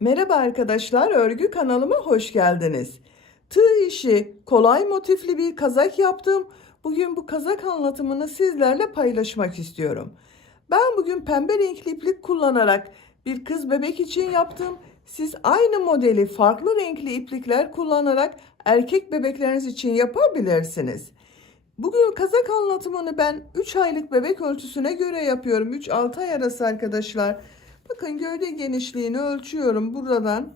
Merhaba arkadaşlar, örgü kanalıma hoş geldiniz. Tığ işi kolay motifli bir kazak yaptım. Bugün bu kazak anlatımını sizlerle paylaşmak istiyorum. Ben bugün pembe renkli iplik kullanarak bir kız bebek için yaptım. Siz aynı modeli farklı renkli iplikler kullanarak erkek bebekleriniz için yapabilirsiniz. Bugün kazak anlatımını ben 3 aylık bebek ölçüsüne göre yapıyorum. 3-6 ay arası arkadaşlar. Bakın gövde genişliğini ölçüyorum buradan.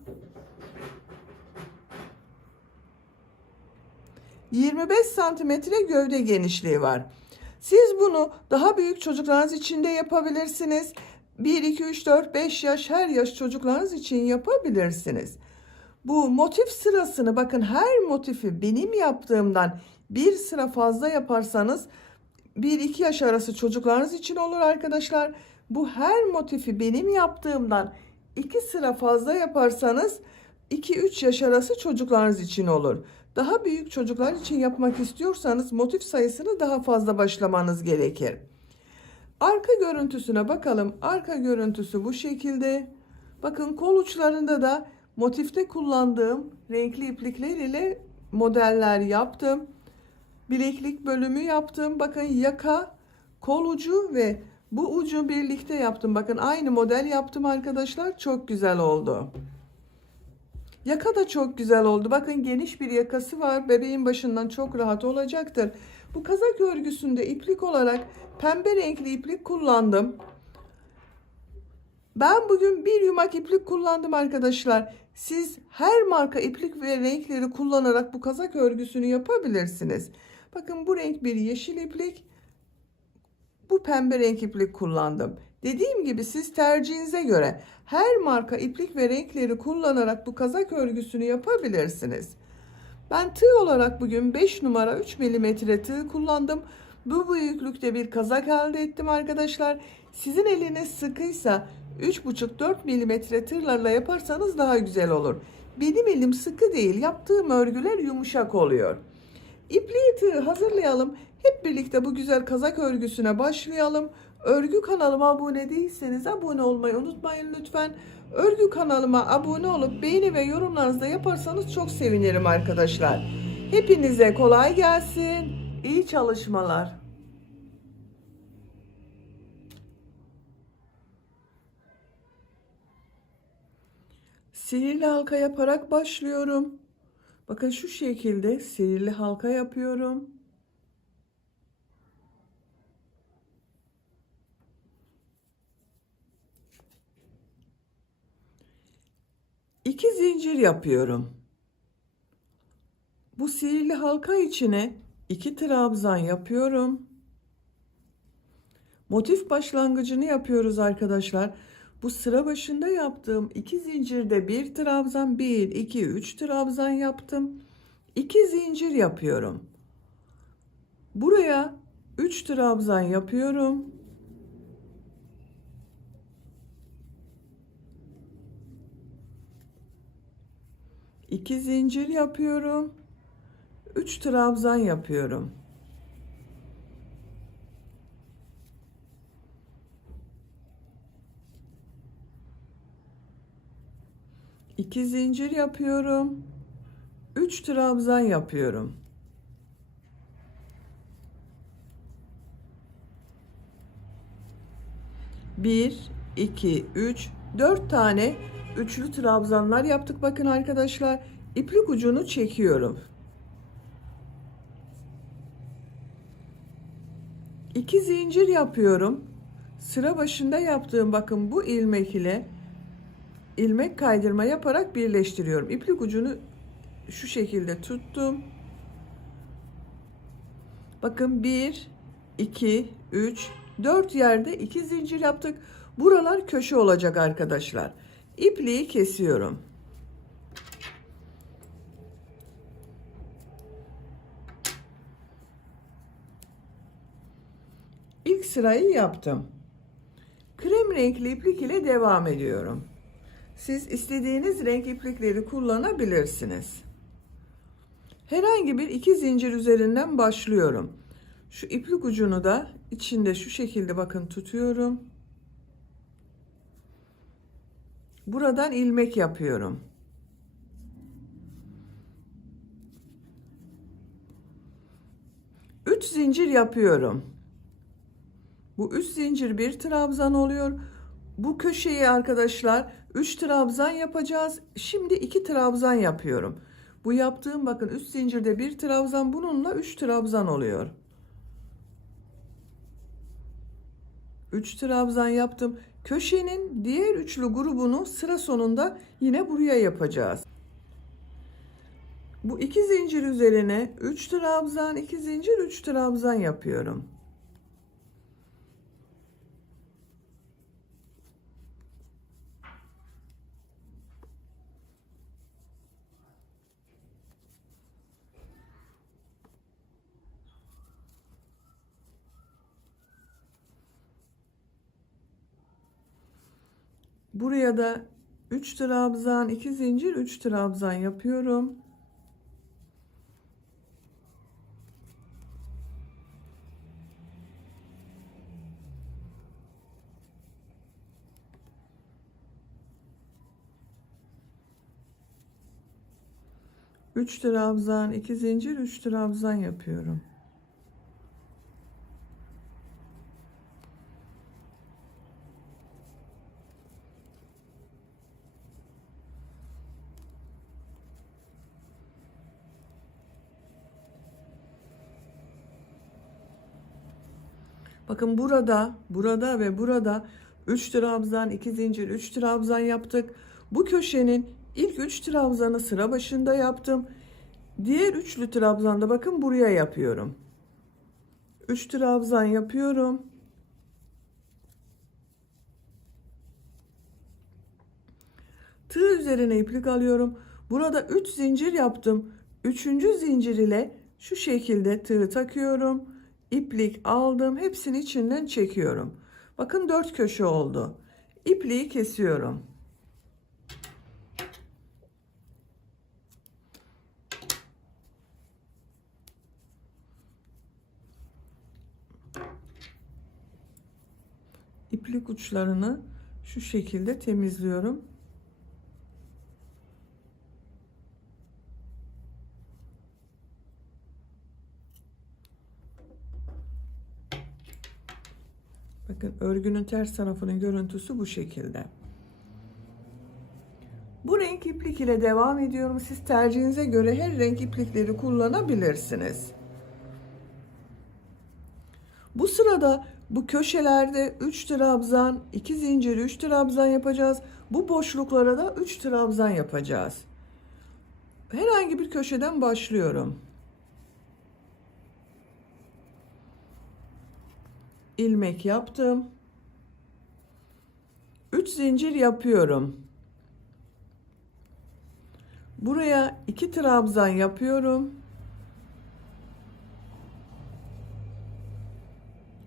25 santimetre gövde genişliği var. Siz bunu daha büyük çocuklarınız için de yapabilirsiniz. 1, 2, 3, 4, 5 yaş her yaş çocuklarınız için yapabilirsiniz. Bu motif sırasını bakın her motifi benim yaptığımdan bir sıra fazla yaparsanız 1-2 yaş arası çocuklarınız için olur arkadaşlar. Bu her motifi benim yaptığımdan 2 sıra fazla yaparsanız 2-3 yaş arası çocuklarınız için olur. Daha büyük çocuklar için yapmak istiyorsanız motif sayısını daha fazla başlamanız gerekir. Arka görüntüsüne bakalım. Arka görüntüsü bu şekilde. Bakın kol uçlarında da motifte kullandığım renkli iplikler ile modeller yaptım. Bileklik bölümü yaptım. Bakın yaka, kol ucu ve bu ucu birlikte yaptım. Bakın aynı model yaptım arkadaşlar. Çok güzel oldu. Yaka da çok güzel oldu. Bakın geniş bir yakası var. Bebeğin başından çok rahat olacaktır. Bu kazak örgüsünde iplik olarak pembe renkli iplik kullandım. Ben bugün bir yumak iplik kullandım arkadaşlar. Siz her marka iplik ve renkleri kullanarak bu kazak örgüsünü yapabilirsiniz. Bakın bu renk bir yeşil iplik. Bu pembe renk iplik kullandım. Dediğim gibi siz tercihinize göre her marka iplik ve renkleri kullanarak bu kazak örgüsünü yapabilirsiniz. Ben tığ olarak bugün 5 numara 3 milimetre tığ kullandım. Bu büyüklükte bir kazak elde ettim arkadaşlar. Sizin eliniz sıkıysa 3,5-4 milimetre tığlarla yaparsanız daha güzel olur. Benim elim sıkı değil. Yaptığım örgüler yumuşak oluyor. İpliği tığ hazırlayalım. Hep birlikte bu güzel kazak örgüsüne başlayalım. Örgü kanalıma abone değilseniz abone olmayı unutmayın lütfen. Örgü kanalıma abone olup beğeni ve yorumlarınızı da yaparsanız çok sevinirim arkadaşlar. Hepinize kolay gelsin. İyi çalışmalar. Sihirli halka yaparak başlıyorum. Bakın şu şekilde sihirli halka yapıyorum. 2 zincir yapıyorum. Bu sihirli halka içine 2 trabzan yapıyorum. Motif başlangıcını yapıyoruz arkadaşlar. Bu sıra başında yaptığım 2 zincirde bir trabzan, 1 2 3 trabzan yaptım. 2 zincir yapıyorum. Buraya 3 trabzan yapıyorum. İki zincir yapıyorum. 3 trabzan yapıyorum. İki zincir yapıyorum. 3 trabzan yapıyorum. Bir, iki, üç, 4 tane üçlü trabzanlar yaptık. Bakın arkadaşlar, iplik ucunu çekiyorum. 2 zincir yapıyorum. Sıra başında yaptığım bakın bu ilmek ile ilmek kaydırma yaparak birleştiriyorum. İplik ucunu şu şekilde tuttum. Bakın 1 2 3 4 yerde 2 zincir yaptık. Buralar köşe olacak arkadaşlar. İpliği kesiyorum. İlk sırayı yaptım. Krem renkli iplik ile devam ediyorum. Siz istediğiniz renk iplikleri kullanabilirsiniz. Herhangi bir 2 zincir üzerinden başlıyorum. Şu iplik ucunu da içinde şu şekilde bakın tutuyorum. Buradan ilmek yapıyorum. Üç zincir yapıyorum. Bu 3 zincir bir trabzan oluyor. Bu köşeyi arkadaşlar 3 trabzan yapacağız. Şimdi 2 trabzan yapıyorum. Bu yaptığım bakın 3 zincirde bir trabzan, bununla 3 trabzan oluyor. 3 trabzan yaptım. Köşenin diğer üçlü grubunu sıra sonunda yine buraya yapacağız. Bu 2 zincir üzerine 3 trabzan, 2 zincir, 3 trabzan yapıyorum. Buraya da 3 trabzan, 2 zincir, 3 trabzan yapıyorum. Üç trabzan, 2 zincir, 3 trabzan yapıyorum. Bakın burada ve burada 3 trabzan, 2 zincir, 3 trabzan yaptık. Bu köşenin ilk 3 trabzanı sıra başında yaptım. Diğer üçlü trabzanda bakın buraya yapıyorum. 3 trabzan yapıyorum. Tığ üzerine iplik alıyorum. Burada 3 zincir yaptım. Üçüncü zincir ile şu şekilde tığı takıyorum. İplik aldım. Hepsini içinden çekiyorum. Bakın 4 köşe oldu. İpliği kesiyorum. İplik uçlarını şu şekilde temizliyorum. Bakın örgünün ters tarafının görüntüsü bu şekilde. Bu renk iplik ile devam ediyorum. Siz tercihinize göre her renk iplikleri kullanabilirsiniz. Bu sırada bu köşelerde 3 trabzan, 2 zincir, 3 trabzan yapacağız. Bu boşluklara da 3 trabzan yapacağız. Herhangi bir köşeden başlıyorum. İlmek yaptım. 3 zincir yapıyorum. Buraya 2 trabzan yapıyorum.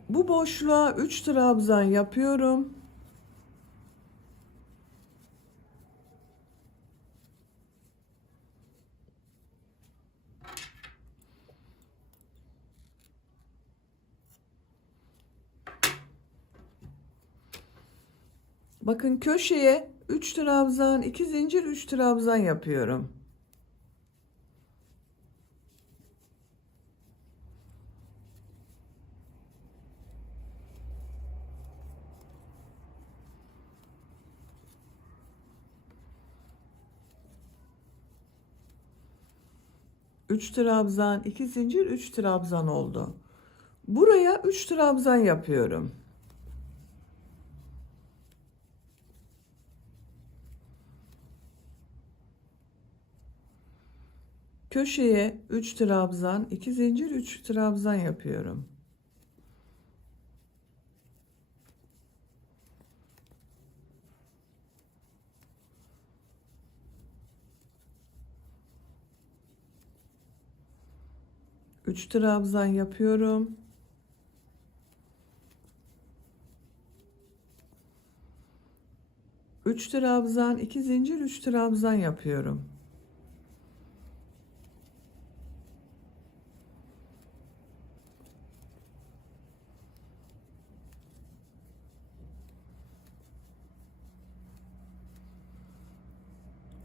Bu boşluğa 3 trabzan yapıyorum. Bakın köşeye 3 trabzan, 2 zincir, 3 trabzan yapıyorum. Üç trabzan, 2 zincir, 3 trabzan oldu. Buraya 3 trabzan yapıyorum. Köşeye 3 trabzan, 2 zincir, 3 trabzan yapıyorum. Üç trabzan yapıyorum. Üç trabzan, 2 zincir, 3 trabzan yapıyorum.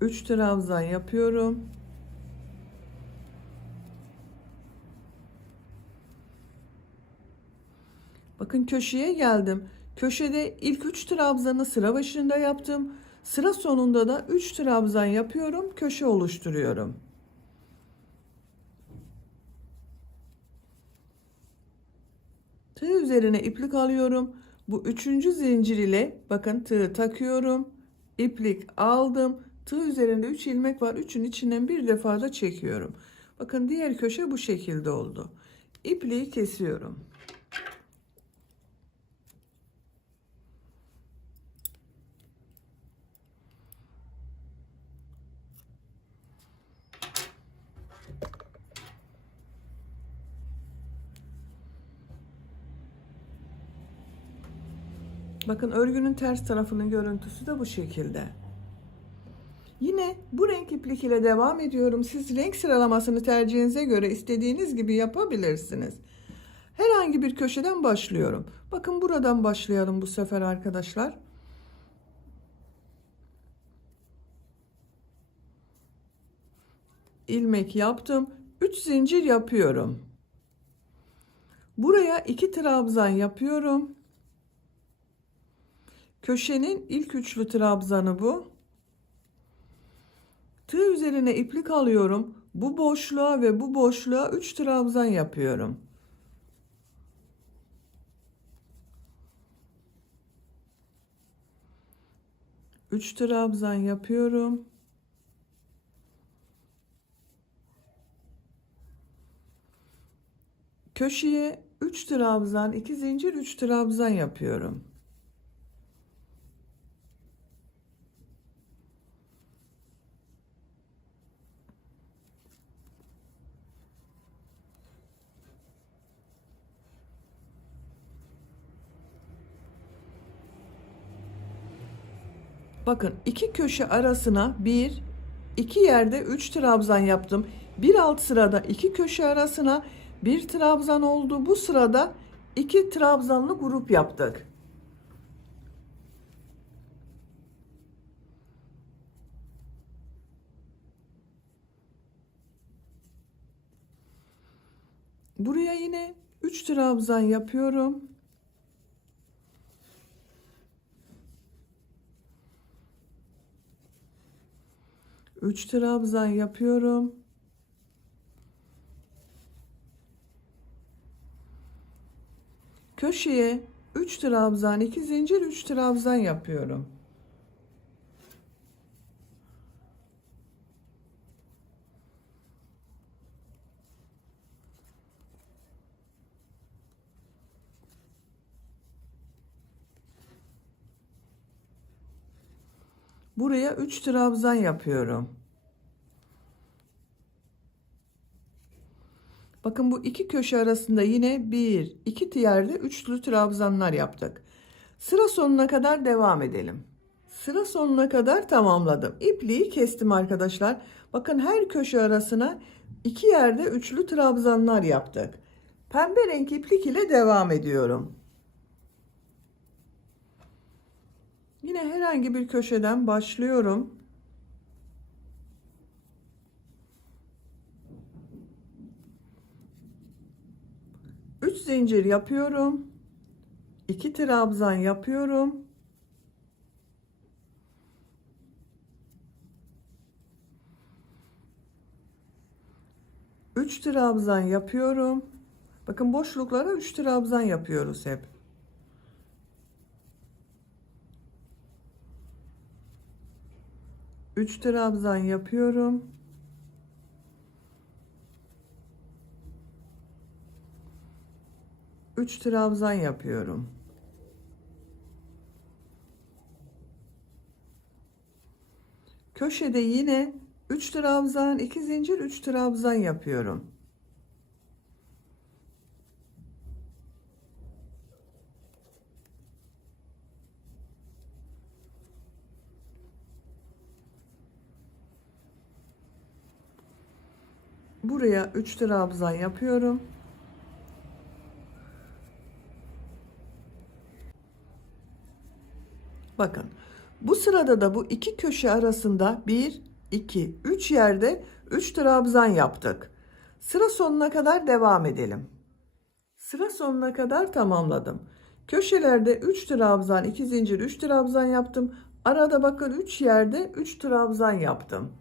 3 trabzan yapıyorum. Bakın köşeye geldim. Köşede ilk 3 trabzanı sıra başında yaptım. Sıra sonunda da 3 trabzan yapıyorum. Köşe oluşturuyorum. Tığ üzerine iplik alıyorum. Bu üçüncü zincir ile bakın tığı takıyorum. İplik aldım. Tığ üzerinde 3 ilmek var. 3'ün içinden bir defa da çekiyorum. Bakın diğer köşe bu şekilde oldu. İpliği kesiyorum. Bakın örgünün ters tarafının görüntüsü de bu şekilde. Yine bu renk iplik ile devam ediyorum. Siz renk sıralamasını tercihinize göre istediğiniz gibi yapabilirsiniz. Herhangi bir köşeden başlıyorum. Bakın buradan başlayalım bu sefer arkadaşlar. İlmek yaptım. 3 zincir yapıyorum. Buraya 2 trabzan yapıyorum. Köşenin ilk üçlü trabzanı bu. Tığ üzerine iplik alıyorum. Bu boşluğa ve bu boşluğa 3 trabzan yapıyorum. Üç trabzan yapıyorum. Köşeye 3 trabzan, 2 zincir, 3 trabzan yapıyorum. Bakın iki köşe arasına iki yerde 3 trabzan yaptım. Bir alt sırada iki köşe arasına bir trabzan oldu. Bu sırada iki trabzanlı grup yaptık. Buraya yine 3 trabzan yapıyorum. Üç trabzan yapıyorum. Köşeye 3 trabzan, 2 zincir, 3 trabzan yapıyorum. Buraya 3 trabzan yapıyorum. Bakın bu iki köşe arasında yine bir, iki yerde üçlü trabzanlar yaptık. Sıra sonuna kadar devam edelim. Sıra sonuna kadar tamamladım. İpliği kestim arkadaşlar. Bakın her köşe arasına iki yerde üçlü trabzanlar yaptık. Pembe renk iplik ile devam ediyorum. Yine herhangi bir köşeden başlıyorum. Üç zincir yapıyorum. 2 trabzan yapıyorum. Üç trabzan yapıyorum. Bakın boşluklara 3 trabzan yapıyoruz hep. Üç trabzan yapıyorum. Üç trabzan yapıyorum. Köşede yine 3 trabzan, 2 zincir, 3 trabzan yapıyorum. Buraya 3 trabzan yapıyorum. Bakın bu sırada da bu iki köşe arasında bir 2, 3 yerde 3 trabzan yaptık. Sıra sonuna kadar devam edelim. Sıra sonuna kadar tamamladım. Köşelerde 3 trabzan, 2 zincir, 3 trabzan yaptım. Arada bakın 3 yerde 3 trabzan yaptım.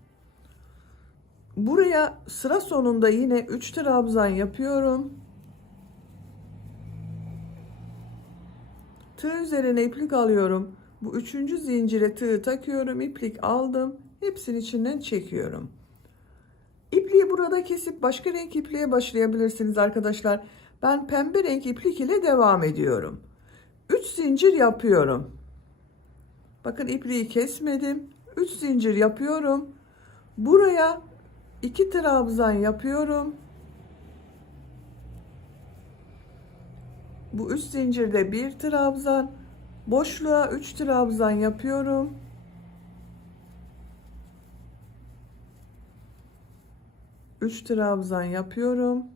Buraya sıra sonunda yine 3 trabzan yapıyorum. Tığ üzerine iplik alıyorum. Bu üçüncü zincire tığ takıyorum. İplik aldım. Hepsinin içinden çekiyorum. İpliği burada kesip başka renk ipliğe başlayabilirsiniz arkadaşlar. Ben pembe renk iplik ile devam ediyorum. 3 zincir yapıyorum. Bakın ipliği kesmedim. 3 zincir yapıyorum. Buraya 2 trabzan yapıyorum. Bu 3 zincirde 1 trabzan. Boşluğa 3 trabzan yapıyorum. Üç trabzan yapıyorum.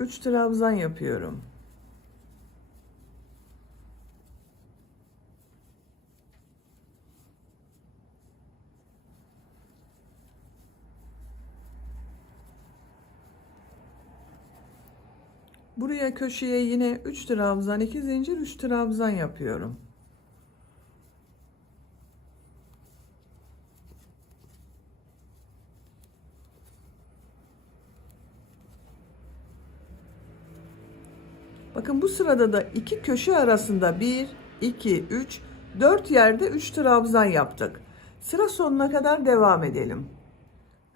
Üç trabzan yapıyorum. Buraya köşeye yine 3 trabzan, 2 zincir, 3 trabzan yapıyorum. Bakın bu sırada da iki köşe arasında 1, 2, 3, 4 yerde 3 trabzan yaptık. Sıra sonuna kadar devam edelim.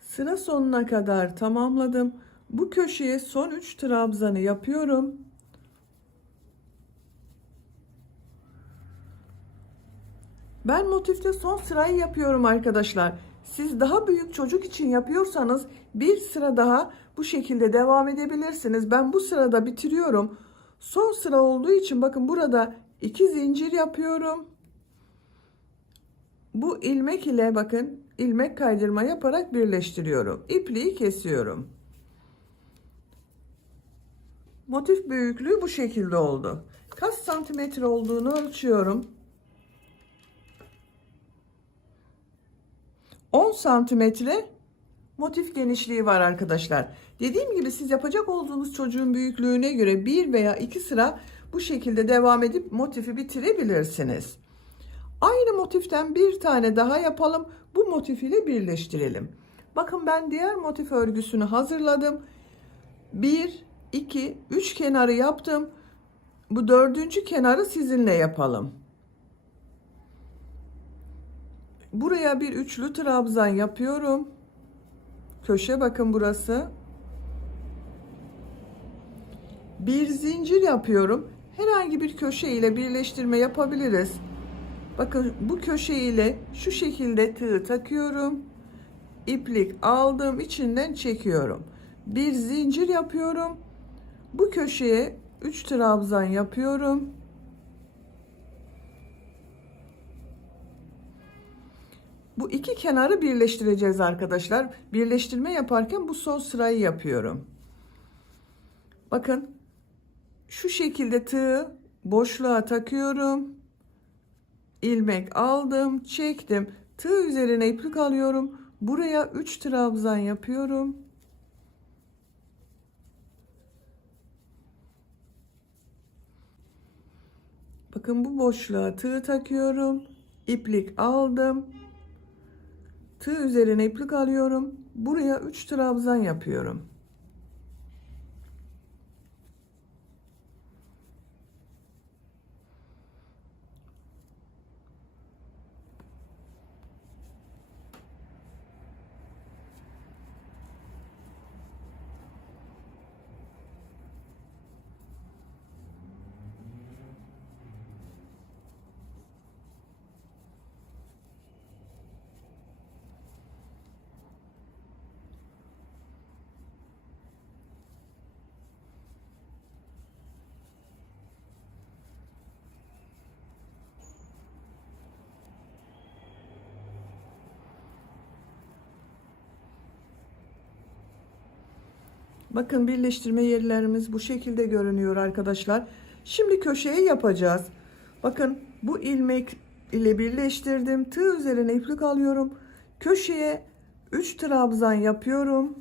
Sıra sonuna kadar tamamladım. Bu köşeye son 3 trabzanı yapıyorum. Ben motifte son sırayı yapıyorum arkadaşlar. Siz daha büyük çocuk için yapıyorsanız bir sıra daha bu şekilde devam edebilirsiniz. Ben bu sırada bitiriyorum. Son sıra olduğu için bakın burada 2 zincir yapıyorum. Bu ilmek ile bakın ilmek kaydırma yaparak birleştiriyorum. İpliği kesiyorum. Motif büyüklüğü bu şekilde oldu. Kaç santimetre olduğunu ölçüyorum. 10 santimetre motif genişliği var arkadaşlar. Dediğim gibi siz yapacak olduğunuz çocuğun büyüklüğüne göre bir veya iki sıra bu şekilde devam edip motifi bitirebilirsiniz. Aynı motiften bir tane daha yapalım. Bu motif ile birleştirelim. Bakın ben diğer motif örgüsünü hazırladım. 1, 2, 3 kenarı yaptım. Bu dördüncü kenarı sizinle yapalım. Buraya bir üçlü trabzan yapıyorum. Köşe bakın burası. Bir zincir yapıyorum. Herhangi bir köşe ile birleştirme yapabiliriz. Bakın bu köşe ile şu şekilde tığ takıyorum. İplik aldım, içinden çekiyorum. Bir zincir yapıyorum. Bu köşeye 3 trabzan yapıyorum. Bu iki kenarı birleştireceğiz arkadaşlar. Birleştirme yaparken bu son sırayı yapıyorum. Bakın şu şekilde tığı boşluğa takıyorum. İlmek aldım, çektim. Tığ üzerine iplik alıyorum. Buraya 3 trabzan yapıyorum. Bakın bu boşluğa tığ takıyorum. İplik aldım. Tığ üzerine iplik alıyorum. Buraya 3 trabzan yapıyorum. Bakın birleştirme yerlerimiz bu şekilde görünüyor arkadaşlar. Şimdi köşeye yapacağız. Bakın bu ilmek ile birleştirdim. Tığ üzerine iplik alıyorum. Köşeye 3 trabzan yapıyorum.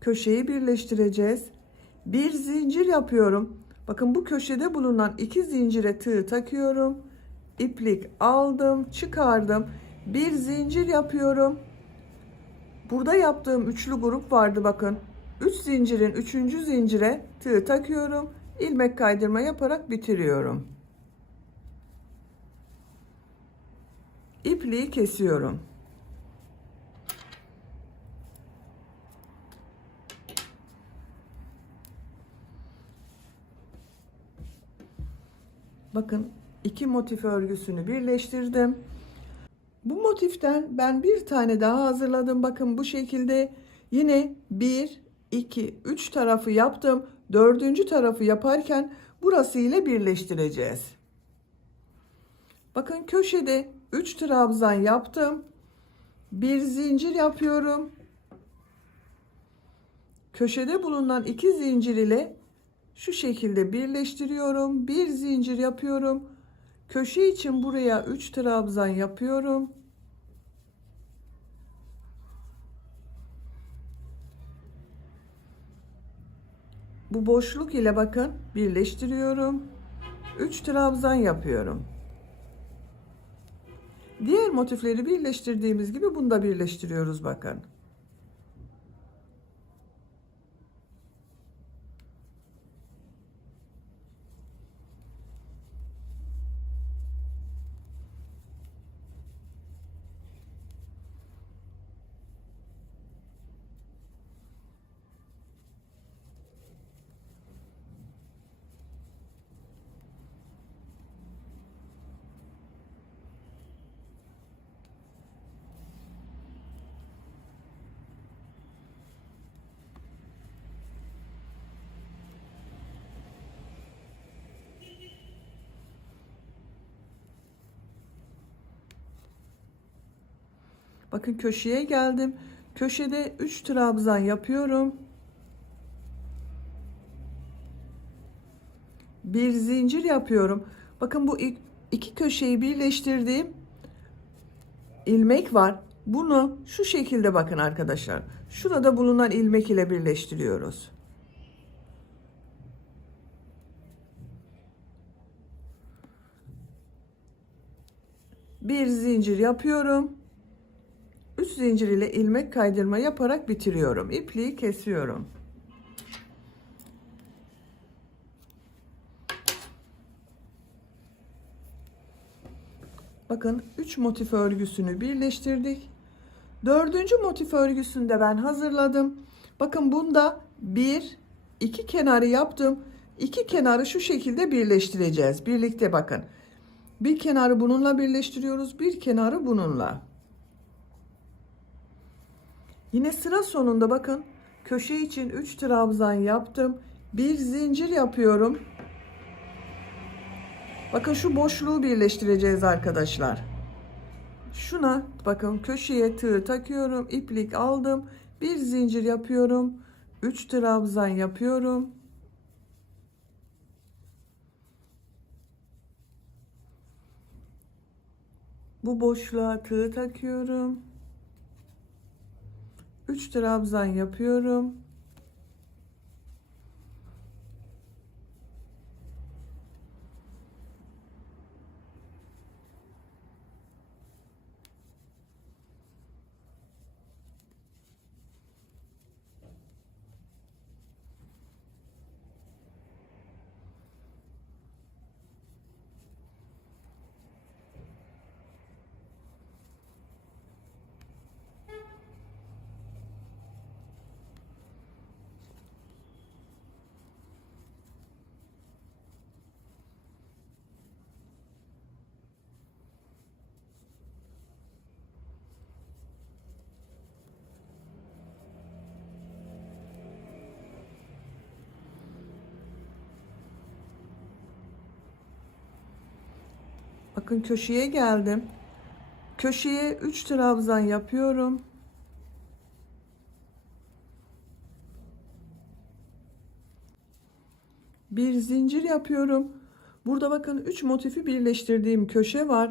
Köşeyi birleştireceğiz. Bir zincir yapıyorum. Bakın bu köşede bulunan 2 zincire tığ takıyorum. İplik aldım, çıkardım. Bir zincir yapıyorum. Burada yaptığım üçlü grup vardı bakın. 3 zincirin 3. zincire tığ takıyorum. İlmek kaydırma yaparak bitiriyorum. İpliği kesiyorum. Bakın 2 motif örgüsünü birleştirdim. Bu motiften ben bir tane daha hazırladım. Bakın bu şekilde yine 1, 2, 3 tarafı yaptım. 4. tarafı yaparken burası ile birleştireceğiz. Bakın köşede 3 trabzan yaptım. Bir zincir yapıyorum. Köşede bulunan 2 zincir ile şu şekilde birleştiriyorum. Bir zincir yapıyorum. Köşe için buraya 3 trabzan yapıyorum. Bu boşluk ile bakın birleştiriyorum. 3 trabzan yapıyorum. Diğer motifleri birleştirdiğimiz gibi bunu da birleştiriyoruz bakın. Bakın köşeye geldim. Köşede 3 trabzan yapıyorum. Bir zincir yapıyorum. Bakın bu iki köşeyi birleştirdiğim ilmek var. Bunu şu şekilde bakın arkadaşlar. Şurada bulunan ilmek ile birleştiriyoruz. Bir zincir yapıyorum. 3 zincir ile ilmek kaydırma yaparak bitiriyorum. İpliği kesiyorum. Bakın 3 motif örgüsünü birleştirdik. 4. motif örgüsünü de ben hazırladım. Bakın bunda 1 2 kenarı yaptım. 2 kenarı şu şekilde birleştireceğiz. Birlikte bakın. Bir kenarı bununla birleştiriyoruz. Bir kenarı bununla. Yine sıra sonunda bakın köşe için 3 trabzan yaptım. Bir zincir yapıyorum. Bakın şu boşluğu birleştireceğiz arkadaşlar. Şuna bakın köşeye tığ takıyorum. İplik aldım. Bir zincir yapıyorum. 3 trabzan yapıyorum. Bu boşluğa tığ takıyorum. 3 trabzan yapıyorum. Bakın köşeye geldim. Köşeye 3 trabzan yapıyorum. Bir zincir yapıyorum. Burada bakın 3 motifi birleştirdiğim köşe var.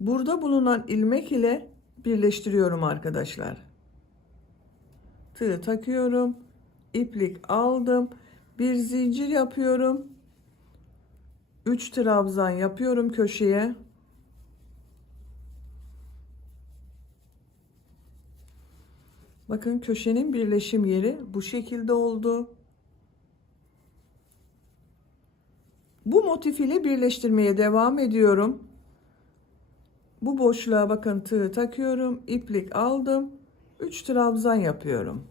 Burada bulunan ilmek ile birleştiriyorum arkadaşlar. Tığ takıyorum. İplik aldım. Bir zincir yapıyorum. 3 trabzan yapıyorum köşeye. Bakın köşenin birleşim yeri bu şekilde oldu. Bu motif ile birleştirmeye devam ediyorum. Bu boşluğa bakın tığ takıyorum. İplik aldım. 3 trabzan yapıyorum.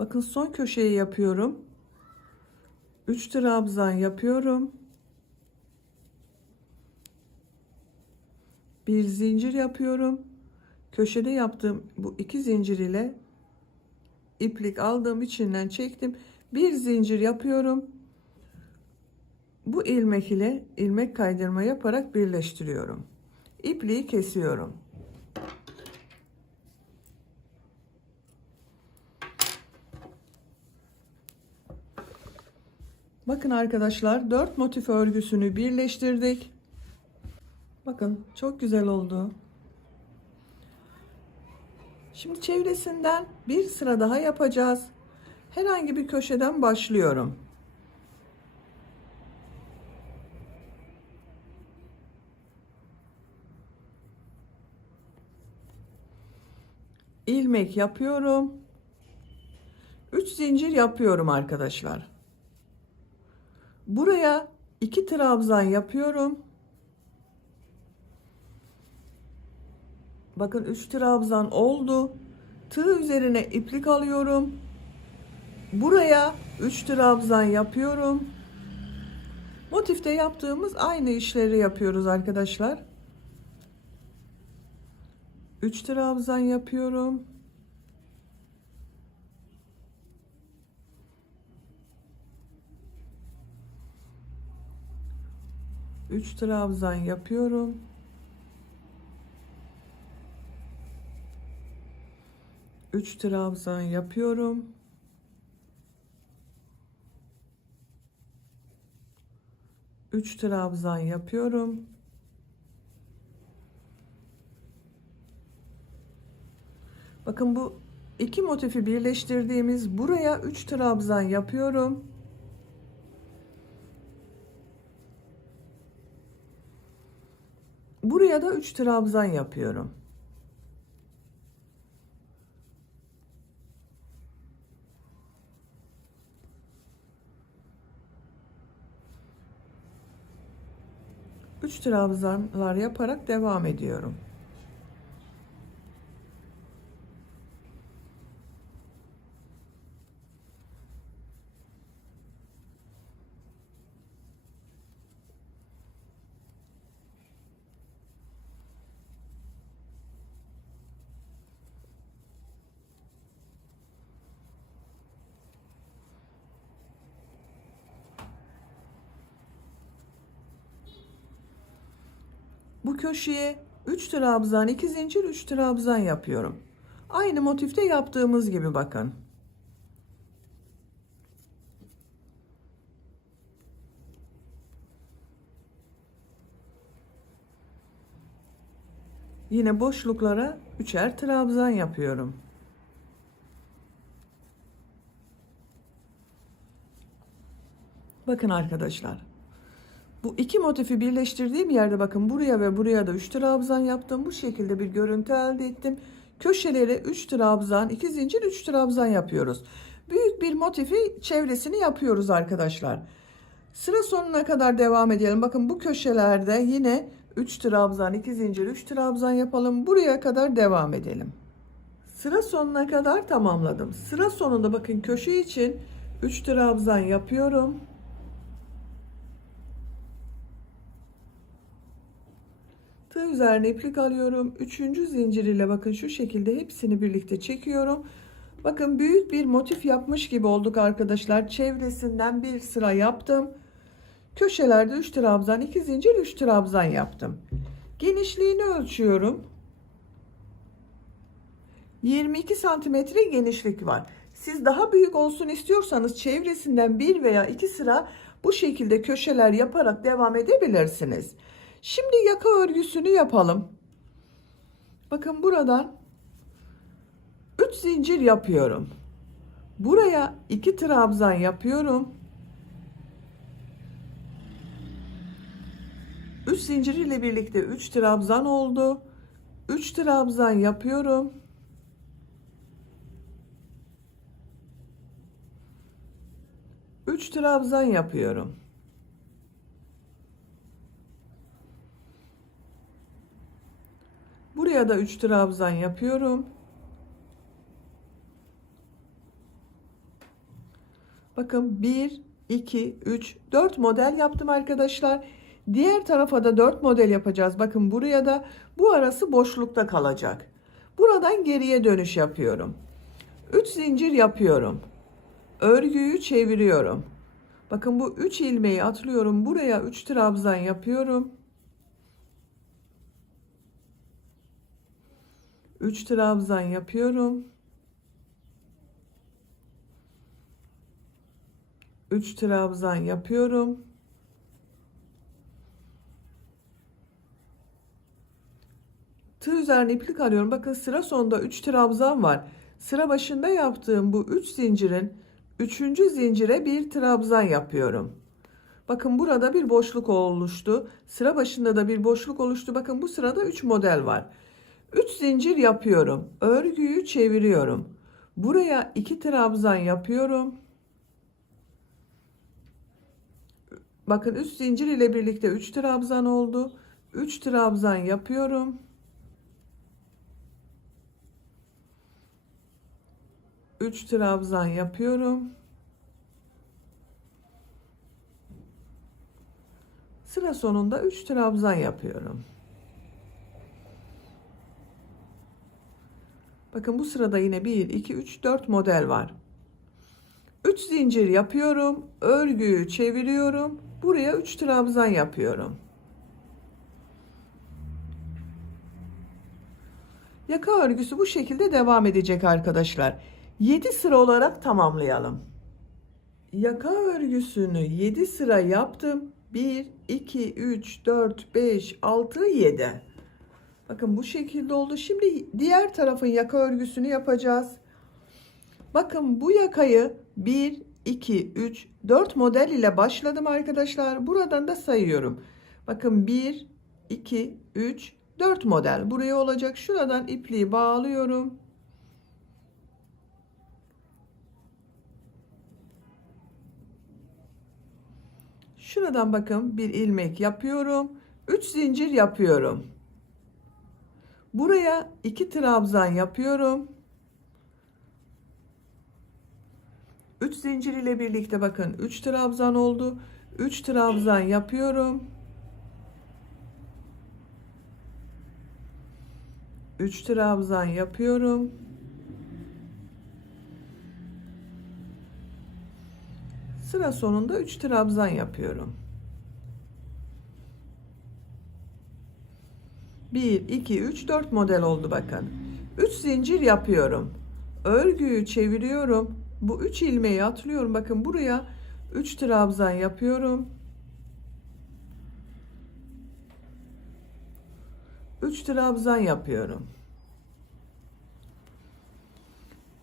Bakın son köşeyi yapıyorum. 3 trabzan yapıyorum. Bir zincir yapıyorum. Köşede yaptığım bu 2 zincir ile iplik aldığım içinden çektim. Bir zincir yapıyorum. Bu ilmek ile ilmek kaydırma yaparak birleştiriyorum. İpliği kesiyorum. Bakın arkadaşlar 4 motif örgüsünü birleştirdik. Bakın çok güzel oldu. Şimdi çevresinden bir sıra daha yapacağız. Herhangi bir köşeden başlıyorum. İlmek yapıyorum. 3 zincir yapıyorum arkadaşlar. Buraya 2 trabzan yapıyorum. Bakın 3 trabzan oldu. Tığ üzerine iplik alıyorum. Buraya 3 trabzan yapıyorum. Motifte yaptığımız aynı işleri yapıyoruz arkadaşlar. 3 trabzan yapıyorum. Üç trabzan yapıyorum. Üç trabzan yapıyorum. Üç trabzan yapıyorum. Bakın bu iki motifi birleştirdiğimiz buraya 3 trabzan yapıyorum. Buraya da 3 trabzan yapıyorum. Üç trabzanlar yaparak devam ediyorum. Bu köşeye 3 trabzan, 2 zincir, 3 trabzan yapıyorum. Aynı motifte yaptığımız gibi bakın. Yine boşluklara 3'er trabzan yapıyorum. Bakın arkadaşlar. Bu iki motifi birleştirdiğim yerde bakın buraya ve buraya da 3 trabzan yaptım. Bu şekilde bir görüntü elde ettim. Köşelere 3 trabzan, 2 zincir, 3 trabzan yapıyoruz. Büyük bir motifi çevresini yapıyoruz arkadaşlar. Sıra sonuna kadar devam edelim. Bakın bu köşelerde yine 3 trabzan, 2 zincir, 3 trabzan yapalım. Buraya kadar devam edelim. Sıra sonuna kadar tamamladım. Sıra sonunda bakın köşe için 3 trabzan yapıyorum. Tığ üzerine iplik alıyorum. 3. zincir ile bakın şu şekilde hepsini birlikte çekiyorum. Bakın büyük bir motif yapmış gibi olduk arkadaşlar. Çevresinden bir sıra yaptım. Köşelerde 3 trabzan, 2 zincir, 3 trabzan yaptım. Genişliğini ölçüyorum. 22 santimetre genişlik var. Siz daha büyük olsun istiyorsanız çevresinden bir veya iki sıra bu şekilde köşeler yaparak devam edebilirsiniz. Şimdi yaka örgüsünü yapalım. Bakın buradan 3 zincir yapıyorum. Buraya 2 trabzan yapıyorum. 3 zincir ile birlikte 3 trabzan oldu. 3 trabzan yapıyorum. 3 trabzan yapıyorum. Buraya da 3 trabzan yapıyorum. Bakın 1, 2, 3, 4 model yaptım arkadaşlar. Diğer tarafa da 4 model yapacağız. Bakın buraya da bu arası boşlukta kalacak. Buradan geriye dönüş yapıyorum. 3 zincir yapıyorum. Örgüyü çeviriyorum. Bakın bu 3 ilmeği atlıyorum. Buraya 3 trabzan yapıyorum. 3 trabzan yapıyorum. 3 trabzan yapıyorum. Tığ üzerine iplik alıyorum. Bakın sıra sonunda 3 trabzan var. Sıra başında yaptığım bu 3 zincirin 3. zincire bir trabzan yapıyorum. Bakın burada bir boşluk oluştu. Sıra başında da bir boşluk oluştu. Bakın bu sırada 3 model var. 3 zincir yapıyorum. Örgüyü çeviriyorum. Buraya 2 trabzan yapıyorum. Bakın 3 zincir ile birlikte 3 trabzan oldu. 3 trabzan yapıyorum. 3 trabzan yapıyorum. Sıra sonunda 3 trabzan yapıyorum. Bakın bu sırada yine 1, 2, 3, 4 model var. 3 zincir yapıyorum. Örgüyü çeviriyorum. Buraya 3 trabzan yapıyorum. Yaka örgüsü bu şekilde devam edecek arkadaşlar. 7 sıra olarak tamamlayalım. Yaka örgüsünü 7 sıra yaptım. 1, 2, 3, 4, 5, 6, 7. Bakın bu şekilde oldu. Şimdi diğer tarafın yaka örgüsünü yapacağız. Bakın bu yakayı 1, 2, 3, 4 model ile başladım arkadaşlar. Buradan da sayıyorum. Bakın 1, 2, 3, 4 model. Buraya olacak. Şuradan ipliği bağlıyorum. Şuradan bakın bir ilmek yapıyorum. 3 zincir yapıyorum. Buraya 2 trabzan yapıyorum. 3 zincir ile birlikte bakın 3 trabzan oldu. 3 trabzan yapıyorum. 3 trabzan yapıyorum. Sıra sonunda 3 trabzan yapıyorum. 1, 2, 3, 4 model oldu bakın. 3 zincir yapıyorum. Örgüyü çeviriyorum. Bu 3 ilmeği atlıyorum. Bakın buraya 3 trabzan yapıyorum. 3 trabzan yapıyorum.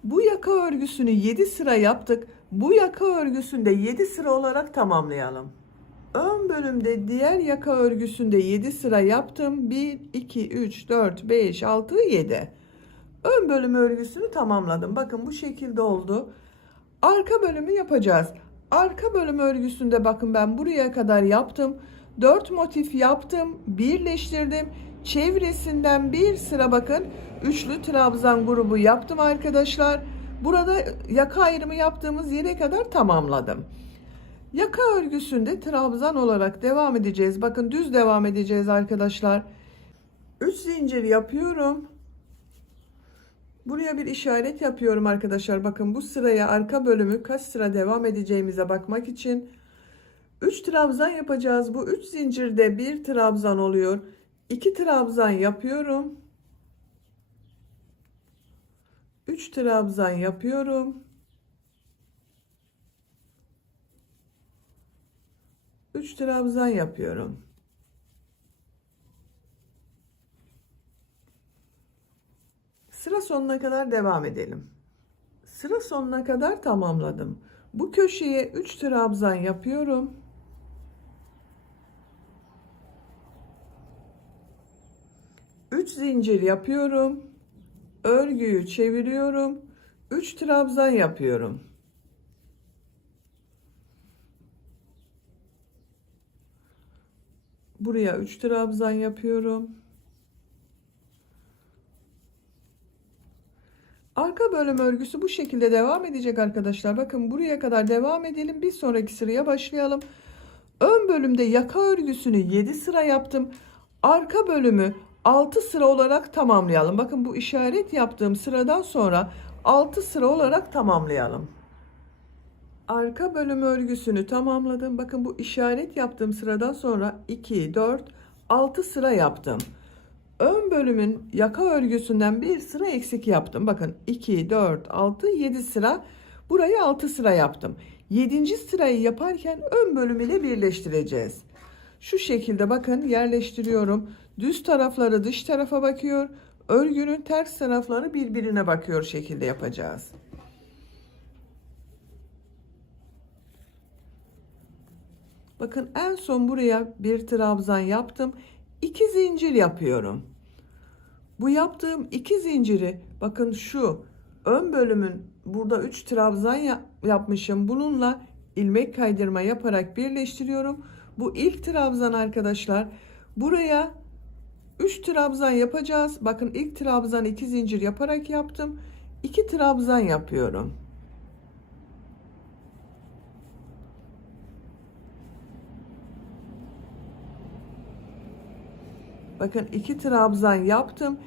Bu yaka örgüsünü 7 sıra yaptık. Bu yaka örgüsünde 7 sıra olarak tamamlayalım. Ön bölümde diğer yaka örgüsünde 7 sıra yaptım. 1, 2, 3, 4, 5, 6, 7. Ön bölüm örgüsünü tamamladım. Bakın bu şekilde oldu. Arka bölümü yapacağız. Arka bölüm örgüsünde bakın ben buraya kadar yaptım. 4 motif yaptım, birleştirdim. Çevresinden bir sıra bakın üçlü trabzan grubu yaptım arkadaşlar. Burada yaka ayrımı yaptığımız yere kadar tamamladım. Yaka örgüsünde trabzan olarak devam edeceğiz. Bakın düz devam edeceğiz arkadaşlar. 3 zincir yapıyorum. Buraya bir işaret yapıyorum arkadaşlar. Bakın bu sıraya arka bölümü kaç sıra devam edeceğimize bakmak için 3 trabzan yapacağız. Bu 3 zincirde bir trabzan oluyor. 2 trabzan yapıyorum. 3 trabzan yapıyorum. 3 trabzan yapıyorum. Sıra sonuna kadar devam edelim. Sıra sonuna kadar tamamladım. Bu köşeye 3 trabzan yapıyorum. 3 zincir yapıyorum. Örgüyü çeviriyorum. 3 trabzan yapıyorum. Buraya 3 trabzan yapıyorum. Arka bölüm örgüsü bu şekilde devam edecek arkadaşlar. Bakın buraya kadar devam edelim. Bir sonraki sıraya başlayalım. Ön bölümde yaka örgüsünü 7 sıra yaptım. Arka bölümü 6 sıra olarak tamamlayalım. Bakın bu işaret yaptığım sıradan sonra 6 sıra olarak tamamlayalım. Arka bölüm örgüsünü tamamladım. Bakın bu işaret yaptığım sıradan sonra 2, 4, 6 sıra yaptım. Ön bölümün yaka örgüsünden bir sıra eksik yaptım. Bakın 2, 4, 6, 7 sıra. Burayı 6 sıra yaptım. 7. sırayı yaparken ön bölüm ile birleştireceğiz. Şu şekilde bakın yerleştiriyorum. Düz tarafları dış tarafa bakıyor. Örgünün ters tarafları birbirine bakıyor şekilde yapacağız. Bakın en son buraya bir trabzan yaptım. 2 zincir yapıyorum. Bu yaptığım 2 zinciri bakın şu ön bölümün burada 3 trabzan yapmışım. Bununla ilmek kaydırma yaparak birleştiriyorum. Bu ilk trabzan arkadaşlar. Buraya 3 trabzan yapacağız. Bakın ilk trabzan 2 zincir yaparak yaptım. 2 trabzan yapıyorum. Bakın 2 trabzan yaptım.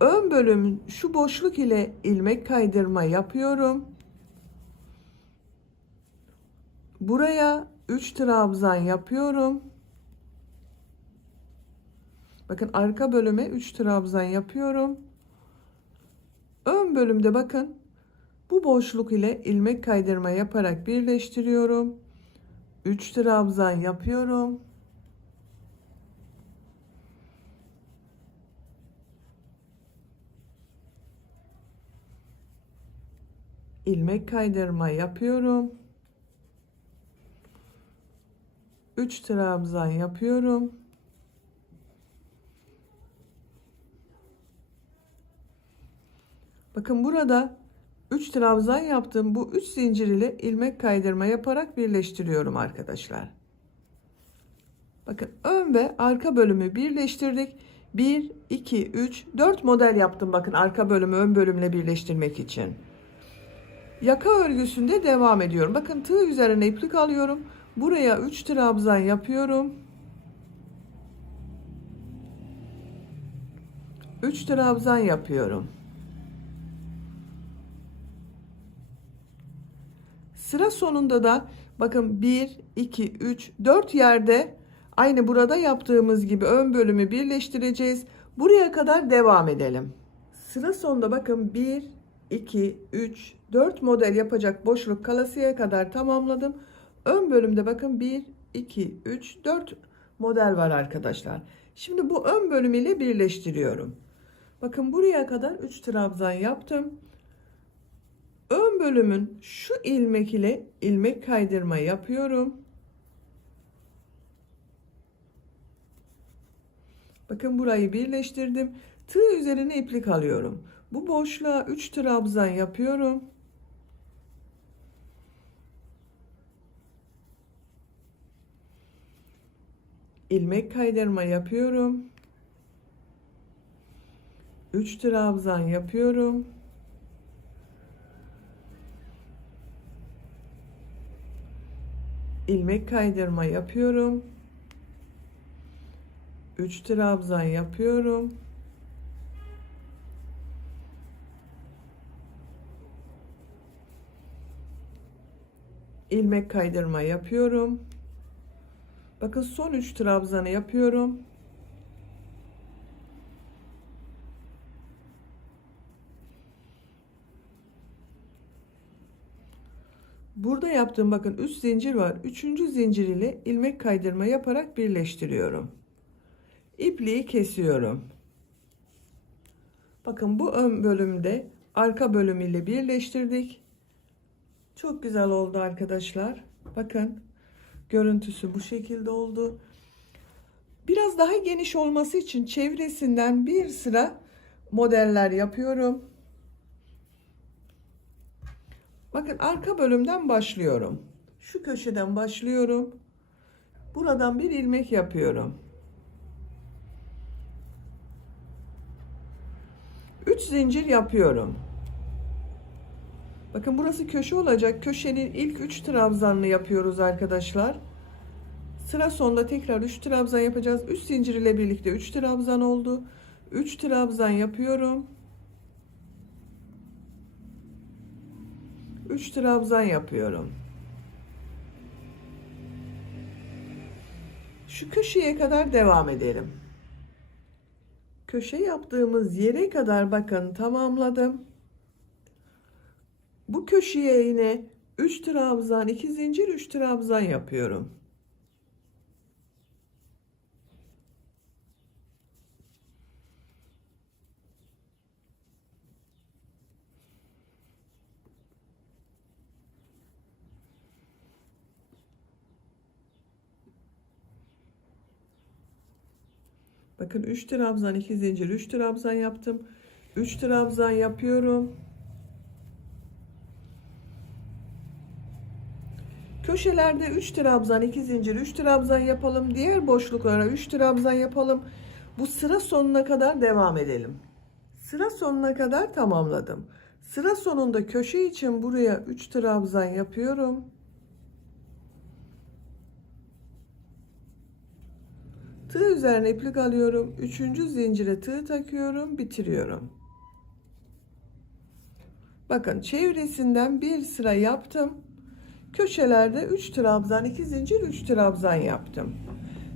Ön bölüm şu boşluk ile ilmek kaydırma yapıyorum. Buraya 3 trabzan yapıyorum. Bakın arka bölüme 3 trabzan yapıyorum. Ön bölümde bakın bu boşluk ile ilmek kaydırma yaparak birleştiriyorum. 3 trabzan yapıyorum. İlmek kaydırma yapıyorum. 3 trabzan yapıyorum. Bakın burada 3 trabzan yaptım. Bu 3 zincir ile ilmek kaydırma yaparak birleştiriyorum arkadaşlar. Bakın ön ve arka bölümü birleştirdik. 1, 2, 3, 4 model yaptım. Bakın arka bölümü ön bölümle birleştirmek için. Yaka örgüsünde devam ediyorum. Bakın tığ üzerine iplik alıyorum. Buraya 3 trabzan yapıyorum. 3 trabzan yapıyorum. Sıra sonunda da bakın 1, 2, 3, 4 yerde aynı burada yaptığımız gibi ön bölümü birleştireceğiz. Buraya kadar devam edelim. Sıra sonunda bakın 1, 2, 3, 4 model yapacak boşluk kalasıya kadar tamamladım. Ön bölümde bakın 1, 2, 3, 4 model var arkadaşlar. Şimdi bu ön bölüm ile birleştiriyorum. Bakın buraya kadar 3 trabzan yaptım. Ön bölümün şu ilmek ile ilmek kaydırma yapıyorum. Bakın burayı birleştirdim. Tığ üzerine iplik alıyorum. Bu boşluğa 3 trabzan yapıyorum. ilmek kaydırma yapıyorum. 3 trabzan yapıyorum. İlmek kaydırma yapıyorum. 3 trabzan yapıyorum. İlmek kaydırma yapıyorum. Bakın son 3 trabzanı yapıyorum. Burada yaptığım bakın 3 zincir var. 3. zincir ile ilmek kaydırma yaparak birleştiriyorum. İpliği kesiyorum. Bakın bu ön bölümde arka bölüm ile birleştirdik. Çok güzel oldu arkadaşlar. Bakın görüntüsü bu şekilde oldu. Biraz daha geniş olması için çevresinden bir sıra modeller yapıyorum. Bakın arka bölümden başlıyorum. Şu köşeden başlıyorum. Buradan bir ilmek yapıyorum. 3 zincir yapıyorum. Bakın burası köşe olacak. Köşenin ilk 3 trabzanını yapıyoruz arkadaşlar. Sıra sonunda tekrar 3 trabzan yapacağız. 3 zincir ile birlikte 3 trabzan oldu. 3 trabzan yapıyorum. 3 trabzan yapıyorum. Şu köşeye kadar devam edelim. Köşe yaptığımız yere kadar bakın tamamladım. Bu köşeye yine 3 trabzan, 2 zincir, 3 trabzan yapıyorum. Bakın 3 trabzan, 2 zincir, 3 trabzan yaptım. 3 trabzan yapıyorum. Köşelerde 3 trabzan, 2 zincir, 3 trabzan yapalım. Diğer boşluklara 3 trabzan yapalım. Bu sıra sonuna kadar devam edelim. Sıra sonuna kadar tamamladım. Sıra sonunda köşe için buraya 3 trabzan yapıyorum. Tığ üzerine iplik alıyorum. 3. zincire tığ takıyorum, bitiriyorum. Bakın çevresinden bir sıra yaptım. Köşelerde 3 trabzan, 2 zincir, 3 trabzan yaptım.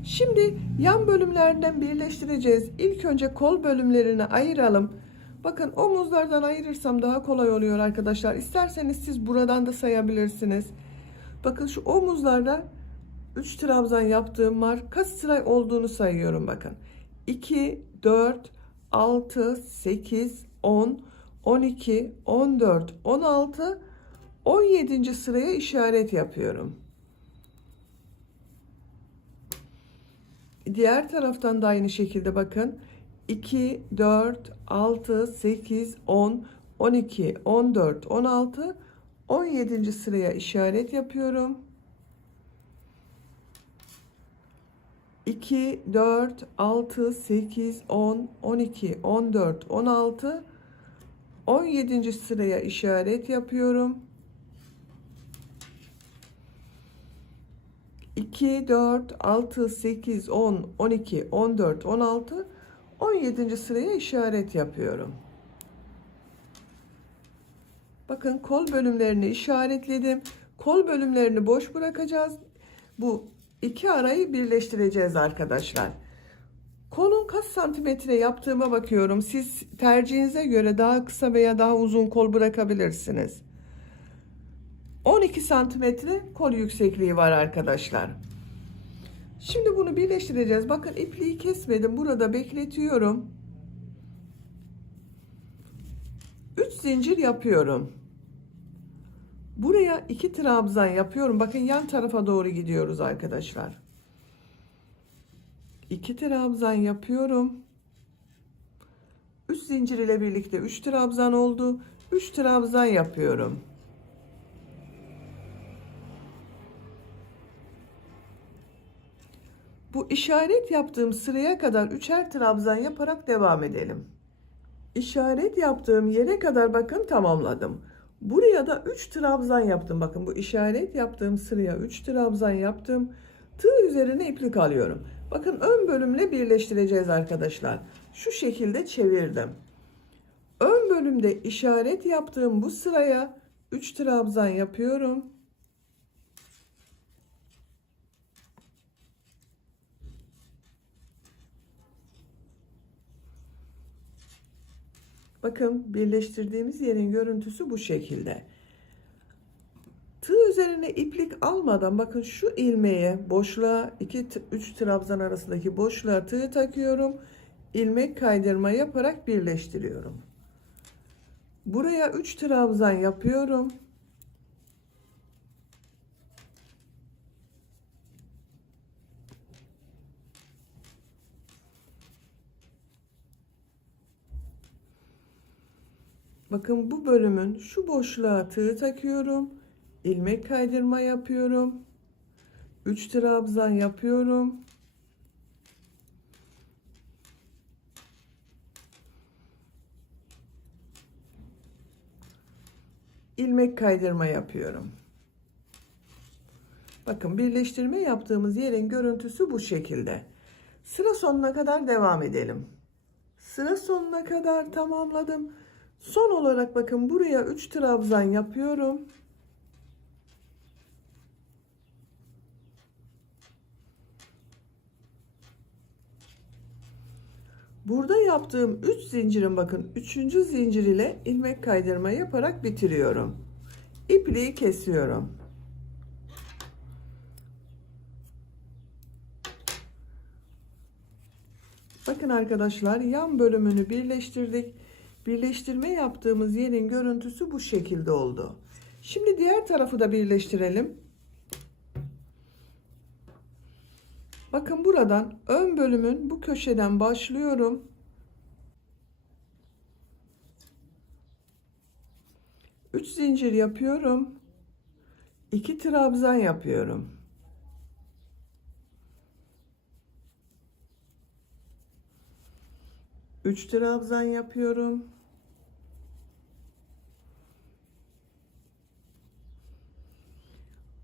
Şimdi yan bölümlerden birleştireceğiz. İlk önce kol bölümlerini ayıralım. Bakın omuzlardan ayırırsam daha kolay oluyor arkadaşlar. İsterseniz siz buradan da sayabilirsiniz. Bakın şu omuzlarda 3 trabzan yaptığım var. Kaç sıra olduğunu sayıyorum bakın. 2, 4, 6, 8, 10, 12, 14, 16, 17. sıraya işaret yapıyorum. Diğer taraftan da aynı şekilde bakın. 2, 4, 6, 8, 10, 12, 14, 16, 17. sıraya işaret yapıyorum. 2, 4, 6, 8, 10, 12, 14, 16, 17. sıraya işaret yapıyorum. 2, 4, 6, 8, 10, 12, 14, 16, 17. sıraya işaret yapıyorum. Bakın kol bölümlerini işaretledim. Kol bölümlerini boş bırakacağız. Bu iki arayı birleştireceğiz arkadaşlar. Kolun kaç santimetre yaptığıma bakıyorum. Siz tercihinize göre daha kısa veya daha uzun kol bırakabilirsiniz. 12 santimetre kol yüksekliği var arkadaşlar. Şimdi bunu birleştireceğiz. Bakın ipliği kesmedim. Burada bekletiyorum. 3 zincir yapıyorum. Buraya 2 trabzan yapıyorum. Bakın yan tarafa doğru gidiyoruz arkadaşlar. 2 trabzan yapıyorum. 3 zincir ile birlikte 3 trabzan oldu. 3 trabzan yapıyorum. Bu işaret yaptığım sıraya kadar üçer trabzan yaparak devam edelim. İşaret yaptığım yere kadar bakın tamamladım. Buraya da 3 trabzan yaptım. Bakın bu işaret yaptığım sıraya 3 trabzan yaptım. Tığ üzerine iplik alıyorum. Bakın ön bölümle birleştireceğiz arkadaşlar. Şu şekilde çevirdim. Ön bölümde işaret yaptığım bu sıraya 3 trabzan yapıyorum. Bakın birleştirdiğimiz yerin görüntüsü bu şekilde. Tığ üzerine iplik almadan bakın şu ilmeğe boşluğa 2-3 trabzan arasındaki boşluğa tığ takıyorum. İlmek kaydırma yaparak birleştiriyorum. Buraya 3 trabzan yapıyorum. Bakın bu bölümün şu boşluğa tığ takıyorum. İlmek kaydırma yapıyorum. 3 trabzan yapıyorum. İlmek kaydırma yapıyorum. Bakın birleştirme yaptığımız yerin görüntüsü bu şekilde. Sıra sonuna kadar devam edelim. Sıra sonuna kadar tamamladım. Son olarak bakın buraya 3 trabzan yapıyorum. Burada yaptığım 3 zincirin bakın 3. zincir ile ilmek kaydırma yaparak bitiriyorum. İpliği kesiyorum. Bakın arkadaşlar yan bölümünü birleştirdik. Birleştirme yaptığımız yerin görüntüsü bu şekilde oldu. Şimdi diğer tarafı da birleştirelim. Bakın buradan ön bölümün bu köşeden başlıyorum. Üç zincir yapıyorum. 2 trabzan yapıyorum. Üç trabzan yapıyorum.